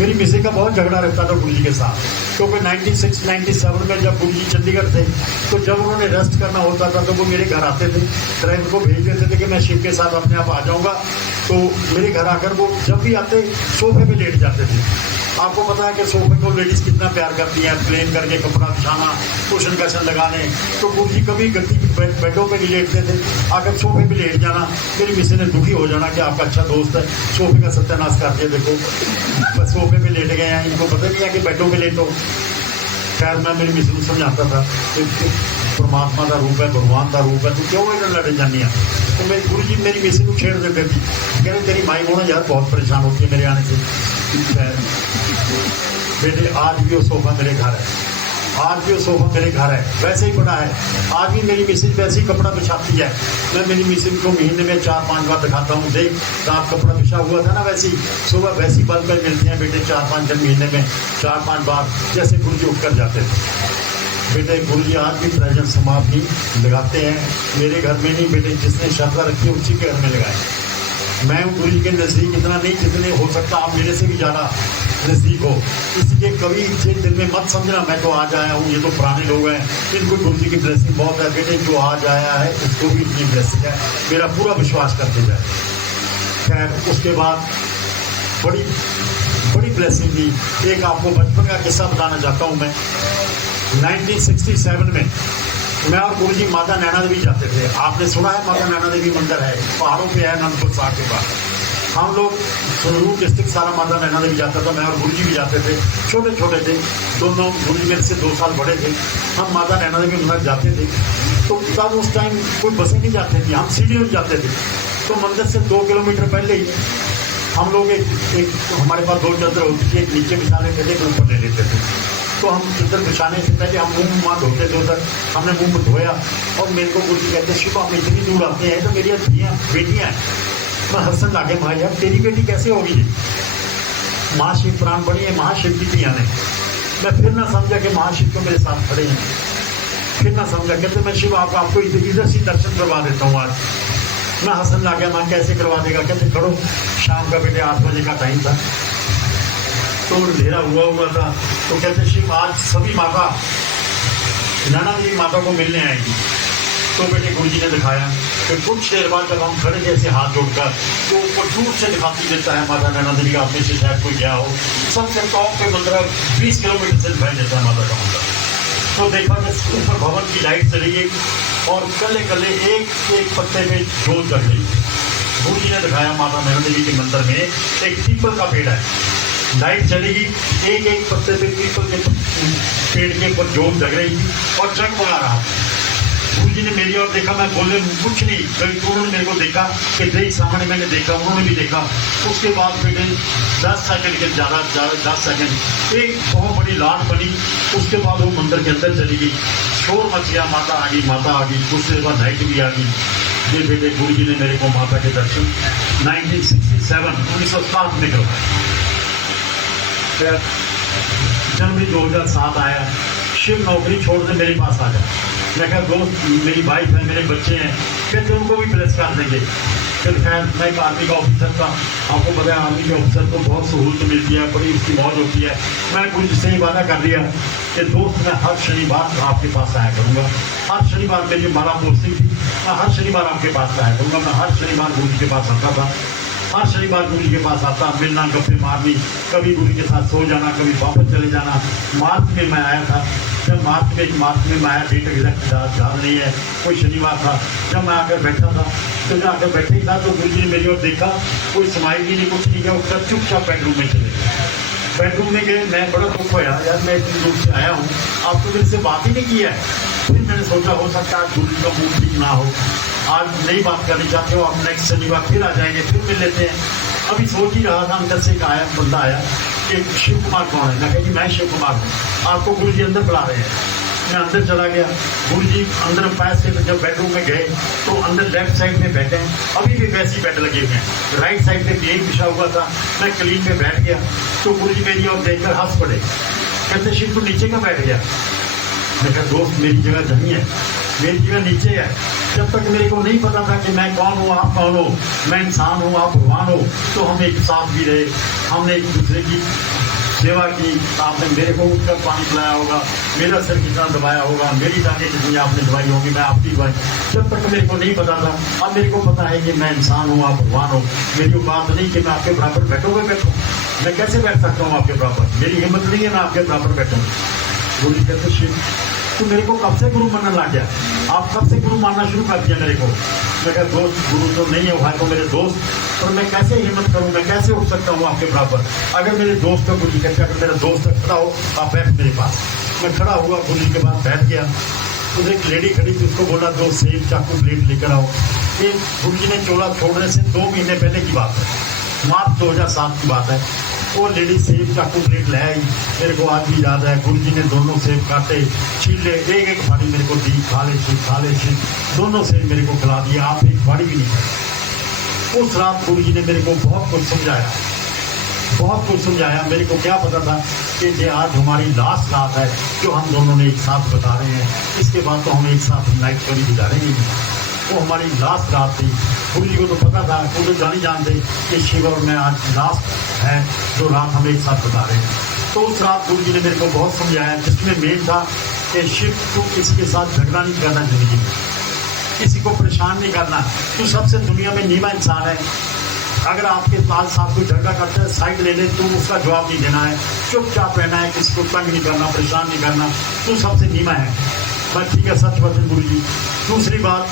मेरी मिसेज का बहुत झगड़ा रहता था गुरु जी के साथ, क्योंकि 96-97 में जब गुरु जी चंडीगढ़ थे तो जब उन्होंने रेस्ट करना होता था तो वो मेरे घर आते थे, ड्राइवर को भेज देते थे कि मैं शिव के साथ अपने आप आ जाऊँगा। तो मेरे घर आकर वो जब भी आते सोफे पे लेट जाते थे। आपको पता है कि सोफे को लेडीज़ कितना प्यार करती हैं, प्लेन करके कपड़ा बिछाना, कुशन कशन लगाने। तो गुरु जी कभी गद्दी बेडों पे नहीं लेटते थे, आकर सोफे पे लेट जाना। मेरी मिसेज ने दुखी हो जाना कि आपका अच्छा दोस्त है सोफे का सत्यानाश कर दिया, देखो बस सोफे पे लेट गए हैं, इनको पता नहीं है कि बेडों पे लेटो। खैर मैं मेरी मिसेज को समझाता था कि परमात्मा का रूप है, भगवान का रूप है, तो क्यों इन्हें लड़े जानी है। तो मेरी गुरु जी मेरी मिसेज को छेड़ देते थी, कह रहे तेरी माई होना यार बहुत परेशान होती है मेरे आने से। बेटे आज भी वो सोफा मेरे घर है, आज भी वो सोफा मेरे घर है, वैसे ही पड़ा है। आज भी मेरी मिसेज वैसे ही कपड़ा बिछाती है। मैं मेरी मिसेज को महीने में 4-5 बार दिखाता हूँ, देख रात कपड़ा बिछा हुआ था ना, वैसी सुबह वैसी बल पर मिलती हैं बेटे 4-5 दिन महीने में 4-5 बार, जैसे गुरु जी उठकर जाते थे। बेटे गुरु जी आज भी प्रेजेंट समाधि लगाते हैं, मेरे घर में नहीं बेटे, जिसने श्रद्धा रखी है उसी के घर में लगाए। मैं गुरु जी के नज़दीक इतना नहीं जितने हो सकता आप मेरे से भी ज़्यादा नज़दीक हो, इसलिए कभी इसे दिल में मत समझना मैं तो आज आया हूँ, ये तो पुराने लोग हैं, इनको गुरु जी की ब्लेसिंग बहुत है। बेटे जो आज आया है उसको भी इतनी ब्लेसिंग है, मेरा पूरा विश्वास करते जाए। खैर उसके बाद बड़ी बड़ी ब्लेसिंग दी। एक आपको बचपन का किस्सा बताना चाहता हूँ मैं। 1967 में मैं और गुरु जी माता नैना देवी जाते थे। आपने सुना है माता नैना देवी मंदिर है, पहाड़ों पे है, अनंतपुर साहब के पास। हम लोग संगरूर डिस्ट्रिक्ट सारा माता नैना देवी जाता था, मैं और गुरु जी भी जाते थे। छोटे छोटे थे दोनों, गुरु जी मेरे से 2 साल बड़े थे। हम माता नैना देवी मंदिर जाते थे तो तब उस टाइम कोई बसें नहीं जाते थे, हम सीढ़ियों से जाते थे। तो मंदिर से 2 किलोमीटर पहले ही हम लोग एक हमारे पास 2 चादर होती थी, एक नीचे बिछा लेते थे, एक ऊपर ले लेते थे। तो हम चादर बिछाने से पहले हम मुँह माँ धोते थे उधर, हमने मुँह धोया और मेरे को गुरु जी कहते शिव हम इतनी दूर आते हैं तो मेरी धियाँ बेटियाँ हैं। मैं हंसन लागे भाई यार तेरी बेटी कैसे होगी? महाशिव प्राण बनी है, महाशिव की धियाँ ने। मैं फिर ना समझा कि महाशिव तो मेरे साथ खड़े हैं, फिर ना समझा। कहते मैं शिव आपको इधर से दर्शन करवा देता हूँ आज। मैं हंसन लागे माँ कैसे करवा देगा? कहते खड़ो, शाम का बेटे 8 बजे का टाइम था तो अंधेरा हुआ था। तो कहते शिव आज सभी माता नैना देवी माता को मिलने आएगी। तो बेटे गुरु जी ने दिखाया कि कुछ देर बाद जब हम खड़े जैसे हाथ जोड़कर तो ऊपर दूर से दिखाती देता है माता नैना देवी का, आपने से शायद कोई गया हो, सबसे टॉप पे मंदिर 20 किलोमीटर से दिखाई देता है माता का मंदिर। तो देखा कि ऊपर भवन की लाइट चली गई और कले कले एक पत्ते में जोत जग गई। गुरु जी ने दिखाया माता नैना देवी के मंदिर में एक पीपल का पेड़ है, लाइट चलेगी, एक पत्ते पे पीपल के पेड़ के ऊपर जोत जग रही थी और जगमगा रहा। गुरु जी ने मेरी ओर देखा, मैं बोले कुछ नहीं, कभी उन्होंने मेरे को देखा कि तेरे सामने मैंने देखा, उन्होंने भी देखा। उसके बाद बेटे 10 सेकंड के ज़्यादा 10 सेकंड एक बहुत बड़ी लाट बनी। उसके बाद वो मंदिर के अंदर चली गई, शोर मच गया, माता आ गई, माता आ गई। कुछ देर बाद लाइट भी आ गई। ये बेटे गुरु जी ने मेरे को माता के दर्शन 1967 में करवाए। जनवरी 2007 आया, शिव नौकरी छोड़ दे मेरे पास आ जाए। मैं कहा दोस्त मेरी वाइफ है, मेरे बच्चे हैं, कहते उनको भी प्लस कर देंगे। फिर खैर मैं एक आर्मी का ऑफिसर था, आपको पता है आर्मी के ऑफिसर को बहुत सहूलत मिलती है, बड़ी उसकी मौज होती है। मैं कुछ से ही वादा कर दिया कि दोस्त मैं हर शनिवार आपके पास आया करूँगा। हर शनिवार मेरी हमारा पोस्टिंग थी, मैं हर शनिवार आपके पास आया करूँगा। मैं हर शनिवार गुरु जी के पास आता था। हर शनिवार गुरु जी के पास आता, मिलना, गप्पे मारनी, कभी गुरु जी के साथ सो जाना, कभी वापस चले जाना। मार्च में मैं आया था, जब मार्च में मैं आया, डेट एग्जैक्ट याद नहीं है, कोई शनिवार था। जब मैं आकर बैठा था, तो जब आकर बैठे ही था तो गुरु जी ने मेरी ओर देखा, कोई स्माइल भी नहीं, कुछ नहीं किया, उसका चुपचाप बेडरूम में चले गए। बेडरूम में गए, मैं बड़ा दुख होया, यार मैं इतनी दूर से आया हूँ, आप तो मेरे से बात ही नहीं की है। फिर मैंने सोचा हो सकता है गुरु जी का मूड ठीक ना हो, आज नहीं बात करनी चाहते हो, आप नेक्स्ट शनिवार फिर आ जाएंगे, फिर मिल लेते हैं। अभी सोच ही रहा था, अंदर से एक आया बंदा आया कि शिव कुमार कौन है? मैं कहा कि मैं शिव कुमार हूँ, आपको गुरु जी अंदर बुला रहे हैं। मैं अंदर चला गया, गुरु जी अंदर पैर से जब बेडरूम में गए तो अंदर लेफ्ट साइड में बैठे हैं, अभी भी वैसी बेड लगे हुए हैं, राइट साइड पे बेड बिछा हुआ था। मैं क्लीन पे बैठ गया तो गुरु जी मेरी ओर देखकर हंस पड़े, कहते शिव तू नीचे क्यों बैठ गया? मैं कहा दोस्त मेरी जगह नहीं है, मेरी जगह नीचे है। जब तक मेरे को नहीं पता था कि मैं कौन हूँ, आप कौन हो, मैं इंसान हूँ, आप भगवान हो, तो हम एक साथ भी रहे, हमने एक दूसरे की सेवा की। आपने मेरे को उठकर पानी पिलाया होगा, मेरा सिर कितना दबाया होगा, मेरी टांगें कितनी आपने दबाई होगी, मैं आपकी दबाई। जब तक मेरे को नहीं पता था, अब मेरे को पता है कि मैं इंसान हूँ, आप भगवान हो। मेरी बात नहीं कि मैं आपके बराबर बैठूँ, मैं कैसे बैठ सकता हूँ आपके बराबर, मेरी हिम्मत नहीं है मैं आपके बराबर बैठूँ। गुरु जी कहते शिव तो मेरे को कब से गुरु मानने लग गया, आप कब से गुरु मानना शुरू कर दिया मेरे को? मैं कहा दोस्त गुरु तो नहीं है, भाई तो मेरे दोस्त, पर मैं कैसे हिम्मत करूं, मैं कैसे उठ सकता हूं आपके बराबर? अगर मेरे दोस्त का गुरु जी कहते अगर मेरा दोस्त खड़ा हो आप बैठ मेरे पास। मैं खड़ा हुआ, गुरु जी के पास बैठ गया, तो एक लेडी खड़ी थी, उसको बोला 2 सेब चाकू प्लेट लेकर आओ। ये गुरु जी ने चोला छोड़ने से 2 महीने पहले की बात है, मार्च 2007 की बात है। वो लेडी सेब चाकू प्लेट ले आई, मेरे को आज भी याद है। गुरु जी ने दोनों सेब काटे, छीले, एक फाड़ी मेरे को दी, खा ले छिप, दोनों सेब मेरे को खिला दिए, आप एक फाड़ी भी नहीं खाई। उस रात गुरु जी ने मेरे को बहुत कुछ समझाया। मेरे को क्या पता था कि ये आज हमारी लास्ट रात है जो हम दोनों ने एक साथ बता रहे हैं, इसके बाद तो हम एक साथ नाइट कभी गुजारेंगे। वो हमारी लास्ट रात थी। गुरु जी को तो पता था, वो तो जान ही जानते कि शिव और मैं आज लास्ट है जो रात हम एक साथ बता रहे हैं। तो उस रात गुरु जी ने मेरे को बहुत समझाया, जिसमें मेन था कि शिव तू किसी के साथ झगड़ा नहीं करना, जिंदगी में किसी को परेशान नहीं करना, तू सबसे दुनिया में नीमा इंसान है। अगर आपके पास साथ कोई झगड़ा करता है साइड ले ले, तू उसका जवाब नहीं देना है, चुपचाप रहना है, किसी को तंग नहीं करना, परेशान नहीं करना, तू सबसे नीमा है। मैं ठीक है, सच वचन गुरु जी। दूसरी बात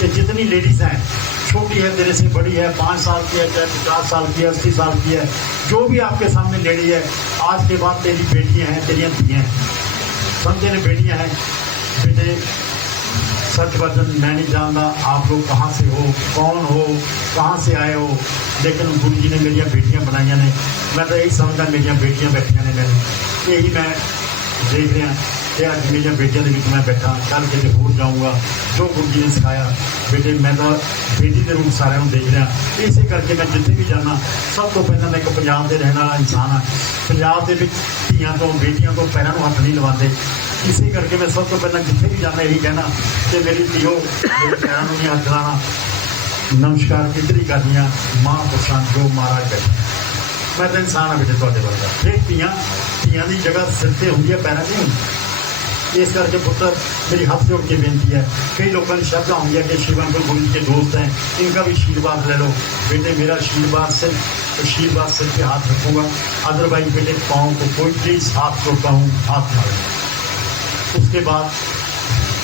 कि जितनी लेडीज़ हैं, छोटी है तेरे से, बड़ी है, 5 साल की है, चाहे 50 साल की है, 80 साल की है, जो भी आपके सामने लेडी है, आज के बाद तेरी बेटियां हैं, तेरी धियाँ हैं, समझे ने बेटियां हैं। बेटे सच वचन मैं नहीं जानता आप लोग कहाँ से हो, कौन हो, कहाँ से आए हो, लेकिन गुरु जी ने मेरिया बेटियां बनाई ने, मैं तो यही समझता मेरिया बेटियां बैठिया ने, मैंने यही मैं देख रहा कि आज मेरिया बेटियां के बीच मैं बैठा, कल कितने होर जाऊँगा। जो गुरु जी ने सिखाया बेटे, मैं तो बेटी के रूप सारे देख रहा, इसे करके मैं जितने भी जाना, सब तो पहले मैं एक पंजाब के रहने वाला इंसान हाँ। पंजाब के धियां तो बेटियां तो पैरों में हाथ नहीं लवाते, इसी करके मैं सब तो पहले जितने भी जाना यही कहना कि मेरी धियो मेरे पैरों में नहीं हाथ लाना, नमस्कार कितनी करनिया माँ पुछा जो महाराज बैठा। मैं तो इंसान हाँ बेटे थोड़े वर्गा। फिर धियां की जगह सिर से होंगी है, पैरों नहीं होंगी। इस करके पुत्र मेरी हाथ जोड़ के बेनती है, कई लोगों ने शब्द होंगे कि शिव अंकल गुरु जी के दोस्त हैं, इनका भी आशीर्वाद ले लो। बेटे मेरा आशीर्वाद सिर पे हाथ रखूँगा, अदरवाइज बेटे पाँव को कोई प्लीज हाथ जोड़ता हूँ, हाथ मारूंगा। उसके बाद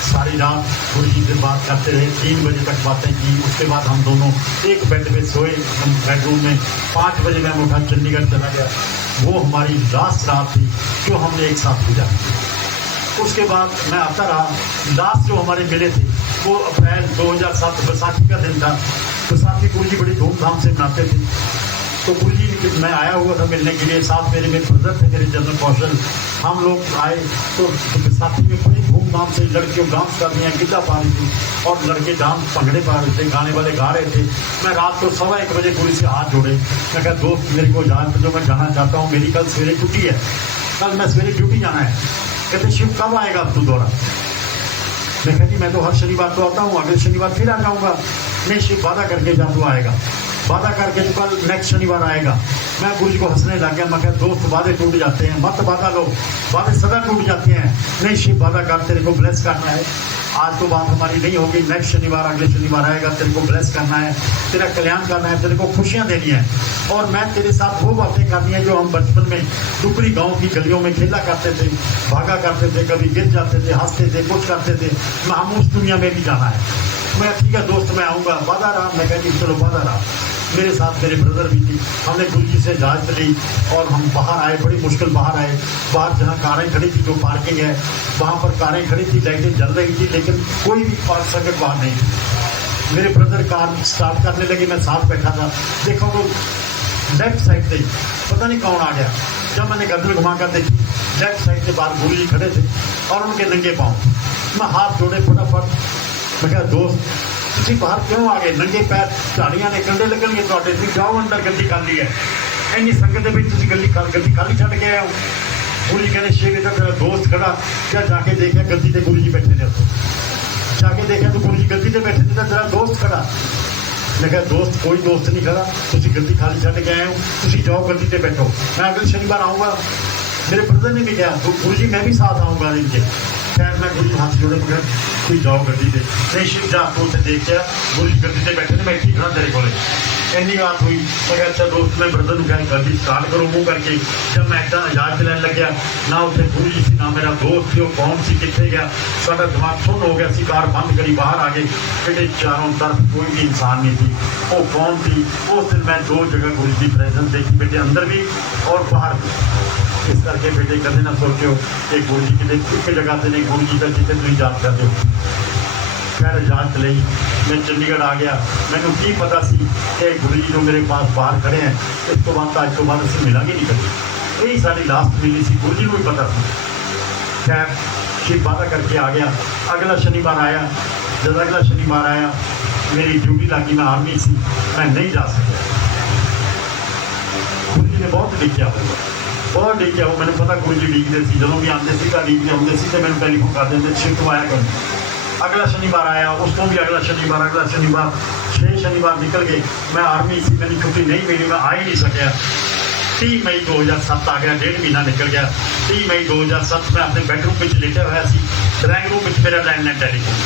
सारी रात गुरु जी से बात करते रहे, 3 बजे तक बातें की। उसके बाद हम दोनों एक बेड पे सोए, हम बेडरूम में। 5 बजे मैं उठा, चंडीगढ़ चला गया। वो हमारी लास्ट रात थी जो हमने एक साथ गुजारी। उसके बाद मैं आता रहा, लास्ट जो हमारे मिले थे वो अप्रैल 2007 बैसाखी का दिन था। बैसाखी गुरु जी बड़ी धूमधाम से मनाते थे, तो गुरु जी मैं आया हुआ था मिलने के लिए, साथ मेरे में ब्रदर थे, मेरे जनरल कौशल, हम लोग आए। तो बैसाखी में बड़ी धूमधाम से लड़कियों डांस कर रही हैं, गिद्धा पा रही थी, और लड़के डांस भंगड़े पा रहे थे, गाने वाले गा रहे थे। मैं रात को 1:15 बजे गुरु से हाथ जोड़े, मैं कहा दोस्त मेरे को जान जो मैं जाना चाहता हूँ, मेरी कल सवेरे छुट्टी है, कल मैं सवेरे ड्यूटी जाना है। कहते शिव कब आएगा अब तू दोबारा? मैं कहा जी जी मैं तो हर शनिवार तो आता हूँ, अगले शनिवार फिर आ जाऊँगा। नहीं शिव वादा करके जा तू आएगा, वादा करके तो कल नेक्स्ट शनिवार आएगा। मैं गुरु जी को हंसने लग गया। मैं कहा दोस्त वादे टूट जाते हैं, मत वादा लो, वादे सदा टूट जाते हैं। नहीं शिव वादा कर, तेरे को ब्लेस करना है। आज तो बात हमारी नहीं होगी, नेक्स्ट शनिवार अगले शनिवार आएगा, तेरे को ब्लेस करना है, तेरा कल्याण करना है, तेरे को खुशियाँ देनी है। और मैं तेरे साथ वो बातें करनी है जो हम बचपन में टुकड़ी गाँव की गलियों में खेला करते थे, भागा करते थे, कभी गिर जाते थे, हंसते थे, कुछ करते थे। मैं हम उस दुनिया में भी जाना है। मैं ठीक है दोस्त मैं आऊँगा, वादा रहा। मैं कहती चलो वादा रहा। मेरे साथ मेरे ब्रदर भी थी। हमने गुरु जी से इजाज़त ली और हम बाहर आए, बड़ी मुश्किल बाहर आए। बाहर जहाँ कारें खड़ी थी, जो पार्किंग है वहाँ पर कारें खड़ी थी, लाइटें जल रही थी, लेकिन कोई भी पार्क संगत बाहर नहीं थी। मेरे ब्रदर कार स्टार्ट करने लगे, मैं साथ बैठा था। देखो वो लेफ्ट साइड से पता नहीं कौन आ गया। जब मैंने गर्दन घुमा कर देखी, लेफ्ट साइड से बाहर गुरु जी खड़े थे और उनके नंगे पाँव। मैं हाथ जोड़े फटाफट। मैं कहा दोस्त तुसी बाहर क्यों आ गए, नंगे पैर, झाड़ियां ने कंडे लगणगे तुहाडे, तुसीं जाओ अंदर, गड्डी खाली है। इन्नी संगत दे विच तुसीं गड्डी खाली छड्ड के आए हो। गुरु जी कहने शेर इधर तेरा दोस्त खड़ा, क्या जाके देखा गद्दी ते गुरु जी बैठे ने उत्ते। जाके देखा तो गुरु जी गद्दी ते बैठे थे, तेरा दोस्त खड़ा। मैं कहा दोस्त कोई दोस्त नहीं खड़ा, तुसीं गड्डी खाली छड्ड के आए हो, तुसीं जाओ गद्दी ते बैठो, मैं अगले शनिवार आऊँगा। मेरे ब्रदर ने भी कहा तो गुरु जी मैं भी साथ आऊँगा इनके। खैर मैं गुरु जी हाथ जोड़े मगर कोई जाओ गड्डी से, नहीं शिव जा तो उसे देख के गुरु जी गड्डी से बैठे ने, मैं ठीक खड़ा तेरे को। इन्नी बात हुई। मैं अच्छा दोस्त मैं ब्रदर ने कहा गड्डी स्टार्ट करो मुँह करके। जब मैं इतना इजाज़त लैन लग्या ना उत्थे गुरु जी सी ना मेरा दोस्त सी, वो कौन सी कितने गया, साਡਾ दिमाग सुन हो गया सी। कार बंद करी बाहर आ गए, बेटे चारों तरफ कोई भी इंसान नहीं थी। वो कौन थी? उस दिन मैं 2 जगह गुरु जी प्रेजेंस देखी, बेटे अंदर भी और बाहर भी। इस करके बेटे कदे ना सोचो कि गुरु जी कितने एक जगह से नहीं, गुरु जी का जितने तुम याद कर दो। खैर इजाजत ली, मैं चंडीगढ़ आ गया। मैंने की पता सी कि गुरु जी जो मेरे पास बाहर खड़े हैं, इस तो बाद अज तो बाद असं मिलेंगे नहीं कभी। यही साड़ी लास्ट मिली सी, गुरु जी को भी पता था। खैर शिव वादा करके आ गया। अगला शनिवार आया। जब अगला शनिवार आया मेरी ड्यूटी लगी, मैं आर्मी सी, मैं नहीं जा सका। गुरु जी ने बहुत लिखा होगा, बहुत लिखा हो। मैंने पता गुरु जी लिखते थे, जो भी आते थे लिखते होंगे सी, तो मैंने टेलीफोन कर देते शिव तो आया कर। अगला शनिवार आया, उस तो भी अगला शनिवार 6 शनिवार निकल गए। मैं आर्मी सी, मेरी छुट्टी नहीं मिली, मैं आ ही नहीं सकिया। 30 मई 2007 आ गया, 1.5 महीना निकल गया। 30 मई 2007 में अपने बेडरूम में लेटा हुआ सी। ड्राइंग रूम में मेरा लैंडलाइन टेलीफोन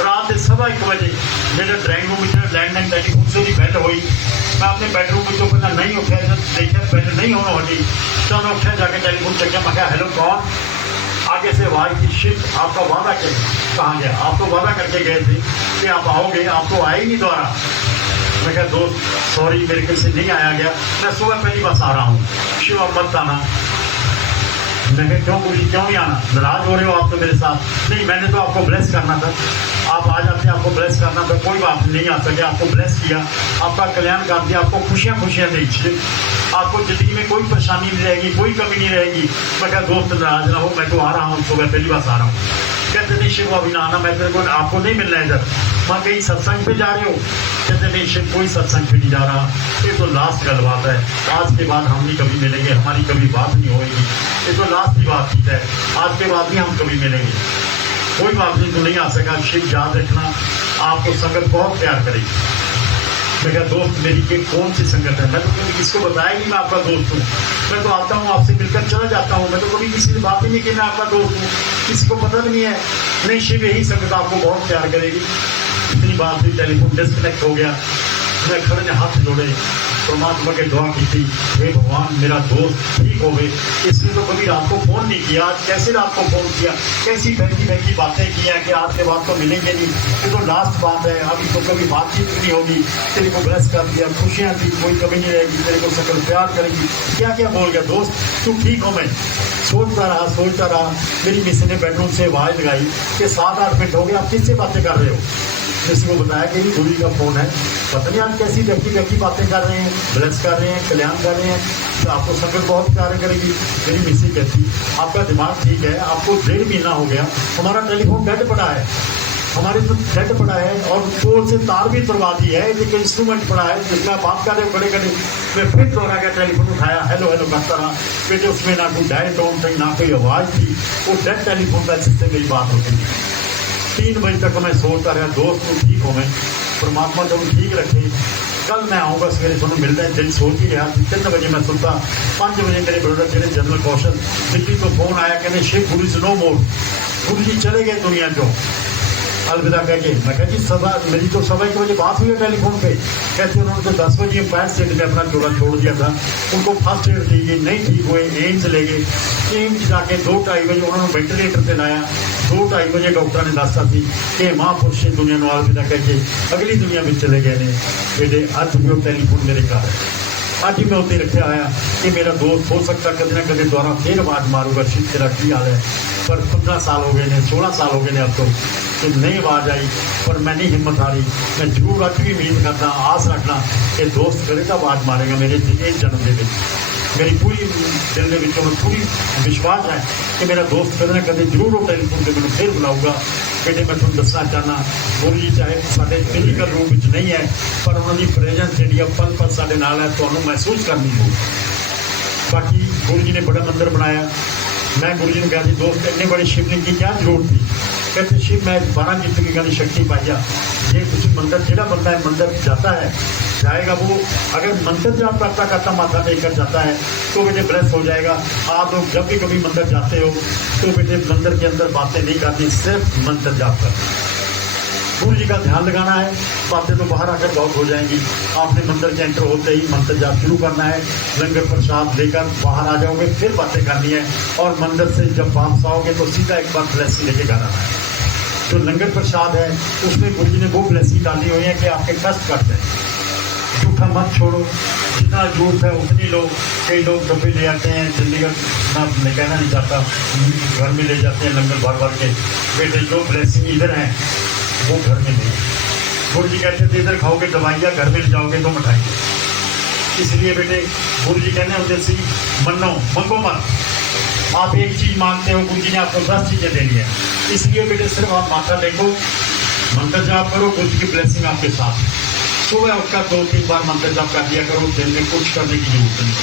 रात के 1:15 बजे मेरे ड्राइंग रूम में लैंडलाइन टेलीफोन से भी बेल हुई। मैं अपने बेडरूम में तो पहले नहीं उठा, जब देखा पहले नहीं होना होती तो मैं उठा, जाके टेलीफोन चक्या। मैं कहा हेलो कौन? आगे से आवाज़ की शिव आपका वादा के कहाँ गया? आप तो वादा करके गए थे कि आप आओगे, आप तो आए ही नहीं दोबारा। मैं कहा दोस्त सॉरी मेरे घर से नहीं आया गया, मैं सुबह पहली बस आ रहा हूँ, शिव आप मत आना। मैं कहा क्यों गुरु जी क्यों नहीं आना, नाराज हो रहे हो आप तो मेरे साथ? नहीं मैंने तो आपको ब्लेस करना था, आप आ जाते, आपको ब्लेस करना था। कोई बात नहीं आ सके, आपको ब्लेस किया, आपका कल्याण कर दिया, आपको खुशियाँ दी। आपको ज़िंदगी में कोई परेशानी नहीं रहेगी, कोई कमी नहीं रहेगी। मैं कहा दोस्त नाराज ना हो, मैं तो आ रहा हूँ, सुबह पहली बार आ रहा हूँ। कहते नहीं शिव अभी ना आना, मैं तेरे को आपको नहीं मिलना है इधर। वहाँ कहीं सत्संग पे जा रहे हो? कहते नहीं शिव कोई सत्संग पे नहीं जा रहा, ये तो लास्ट गल बात है, आज के बाद हम नहीं कभी मिलेंगे, हमारी कभी बात नहीं होगी, ये तो लास्ट ही बातचीत है, आज के बाद नहीं हम कभी मिलेंगे। कोई बात नहीं, तो नहीं आ सका। शिव याद रखना आपको संगत बहुत प्यार करेगी। मैं कहा दोस्त मेरी ये कौन सी संगत है? मैं तो कभी किसको बताया नहीं मैं आपका दोस्त हूँ। मैं तो आता हूँ आपसे मिलकर चला जाता हूँ, मैं तो कभी किसी से बात ही नहीं की मैं आपका दोस्त हूँ, किसी को पता भी नहीं है। नहीं शिव यही संगत आपको बहुत प्यार करेगी। इतनी बात हुई, टेलीफोन डिस्कनेक्ट हो गया। मैं खड़े ने हाथ जोड़े, परमात्मा के दुआ की थी, हे भगवान मेरा दोस्त ठीक हो गए। इसने तो कभी रात को फ़ोन नहीं किया, आज कैसे रात को फ़ोन किया, कैसी बहकी बहकी बातें की हैं कि आज के बाद तो मिलेंगे नहीं, ये तो लास्ट बात है, अभी तो कभी बातचीत नहीं होगी। तेरे को ब्लेस कर दिया, खुशियाँ दी, कोई कमी नहीं रहेगी, तेरे को सकल प्यार करेगी। क्या क्या बोल गया दोस्त, तू ठीक हो? मैं सोचता रहा। मेरी मिस ने बेडरूम से आवाज़ लगाई कि 7-8 मिनट हो गए, आप किससे बातें कर रहे हो? किसी को बताया कि ये गुरु का फ़ोन है, पता नहीं आज कैसी व्यक्ति बातें कर रहे हैं, ब्लेस कर रहे हैं, कल्याण कर रहे हैं, तो आपको संगत बहुत प्यार करेगी। मेरी मिसी कहती आपका दिमाग ठीक है, आपको 1.5 महीना हो गया, हमारा टेलीफोन डेड पड़ा है, हमारे तो डेड पड़ा है और पोल से तार भी तुड़वा दी है, एक इंस्ट्रूमेंट पड़ा है जिसमें आप बात कर रहे हो खड़े खड़े। मैं फिर दोहरा गया, टेलीफोन उठाया, हेलो हेलो करता रहा, बेटे उसमें ना कोई डायल टोन थी, ना कोई आवाज़ थी, वो डेड टेलीफोन का जिससे मेरी बात होती थी। 3 बजे तक मैं सोचता रहा, दोस्त तो ठीक हो मैं, परमात्मा तो ठीक रखे, कल मैं आऊँगा सवेरे तुम मिलता है। दिल सोच ही रहा 3 बजे मैं सुनता, 5 बजे मेरे ब्रदर जेडे जनरल कौशल दिल्ली तो फोन आया, कहते शेख गुरु इज नो मोर, गुरु जी चले गए दुनिया चो, अलविदा कह के। मैं कहा जी सवा मेरी तो 1:15 बजे बात हुई है टेलीफोन पे। कहते उन्होंने तो 10 बजे एम्पायर स्टेट में अपना चोला छोड़ दिया था, उनको फर्स्ट एड दी गई, नहीं ठीक हुए, एम्स ले गए, एम्स जाके 2-2:30 बजे उन्होंने वेंटिलेटर पर लाया, 2-2:30 बजे डॉक्टर ने दसता सी कि महापुरुष दुनिया को अलविदा कह के अगली दुनिया में चले गए ने। बेटे अज भी वो टेलीफोन मेरे घर है, अज ही मैं उत्ते रखा आया कि मेरा दोस्त हो सकता कदे ना कदे द्वारा फिर आवाज़ मारूगा, शीत तेरा की हाल है। पर 15 साल हो गए ने, 16 साल हो गए ने अब तो नहीं आवाज़ आई, पर मैं नहीं हिम्मत हारी। मैं जरूर अज भी उम्मीद करता, आस रखना कि दोस्त करे तो आवाज़ मारेगा मेरे इस जन्म के। मेरी पूरी दिल के पूरी विश्वास है कि मेरा दोस्त कदे ना कदे जरूर वो टेलीफोन से मैं फिर बुलाऊगा। बेटे मैं तुम दसना चाहना, गुरु जी चाहे साढ़े फिजिकल रूप में नहीं है, पर उन्होंने प्रेजेंस जी पल पल साढ़े नाल है, तो महसूस करनी हो। बाकी गुरु जी ने बड़ा मंदिर बनाया। मैं गुरु जी ने कहा दोस्त इन्ने बड़े शिवलिंग की क्या जरूरत थी? कहते शिव मैं 12 जिंदगी की शक्ति पाई है। ये कुछ मंदिर जोड़ा बंदा है मंदिर जाता है जाएगा, वो अगर मंदिर जाप करता करता माथा टेक कर जाता है तो बेटे ब्लेस हो जाएगा। आप लोग जब भी कभी मंदिर जाते हो तो बेटे मंदिर के अंदर बातें नहीं करनी, सिर्फ मंदिर जाप करना, गुरु जी का ध्यान लगाना है। बातें तो बाहर आकर बहुत हो जाएंगी। आपने मंदिर के एंटर होते ही मंदिर जाप शुरू करना है, लंगर प्रसाद लेकर बाहर आ जाओगे, फिर बातें करनी है। और मंदिर से जब वापस आओगे तो सीधा एक बार ब्लेसिंग लेके घर आना है। जो लंगर प्रसाद है उसमें गुरु जी ने वो ब्लेसिंग डाली हुई है कि आपके कष्ट कट जाए। झूठा मत छोड़ो, जितना झूठ है उतनी लो। कई लोग डब्बे ले आते हैं चंडीगढ़, मैं कहना नहीं चाहता, घर में ले जाते हैं लंगर भर भर के। बेटे जो ब्लेसिंग इधर है वो घर में नहीं। गुरु जी कहते थे इधर खाओगे दवाइयाँ, घर में ले जाओगे तो मिठाई। इसलिए बेटे गुरु जी कहने होते सी मनो मंगो मत। आप एक चीज़ मांगते हो, गुरु जी ने आपको 10 चीज़ें देनी है। इसलिए बेटे सिर्फ आप माथा टेको, मंत्र जाप करो, गुरु जी की ब्लेसिंग आपके साथ। सुबह उठकर 2-3 बार मंत्र जाप कर दिया करो, दिन में कुछ करने की जरूरत नहीं।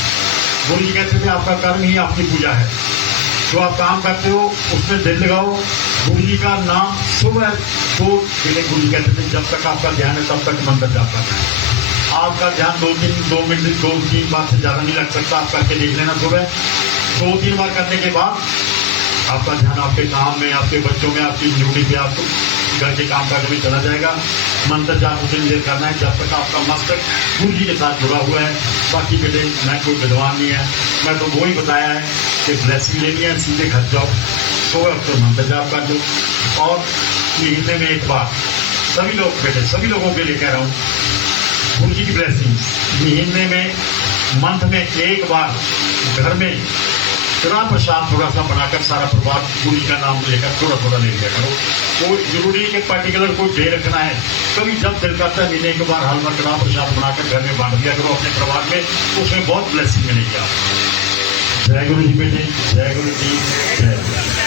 गुरु जी कहते थे आपका कर्म ही आपकी पूजा है। जो आप काम करते हो उसमें दिल लगाओ, गुरु जी का नाम सुबह तो गुरु जी कहते थे जब तक आपका ध्यान है तब तक मंत्र जाप करना है। आपका ध्यान 2 मिनट 2-3 बार से ज़्यादा नहीं लग सकता। आप करके देख लेना, सुबह 2-3 बार करने के बाद आपका ध्यान आपके काम में, आपके बच्चों में, आपकी ड्यूटी पे, आपको घर के काम काज में चला जाएगा। मंत्र जाप उसे देर करना है जब तक आपका मस्तक गुरु जी के साथ जुड़ा हुआ है। बाकी बेटे मैं कोई विद्वान नहीं है, मैं तो वो ही बताया है कि ब्लेसिंग लेनी है, सीधे घर जाओ, सुबह तो मंत्र जाप कर दो। और महीने में एक बार सभी लोग बेटे सभी लोगों के लिए कह रहा हूँ, गुरु जी की ब्लेसिंग महीने में मंथ में एक बार घर में कड़ा प्रसाद थोड़ा सा बनाकर सारा परिवार गुरु जी का नाम लेकर थोड़ा थोड़ा ले लिया करो। कोई जरूरी है कि पर्टिकुलर कोई डे रखना है, कभी जब दिल करता है महीने एक बार हलवा कड़ा प्रसाद बनाकर घर में बांट दिया करो अपने परिवार में, तो उसमें बहुत ब्लेसिंग मिलेगी आपको। जय गुरु जी बेटे, जय गुरु जी, जय गुरु जी।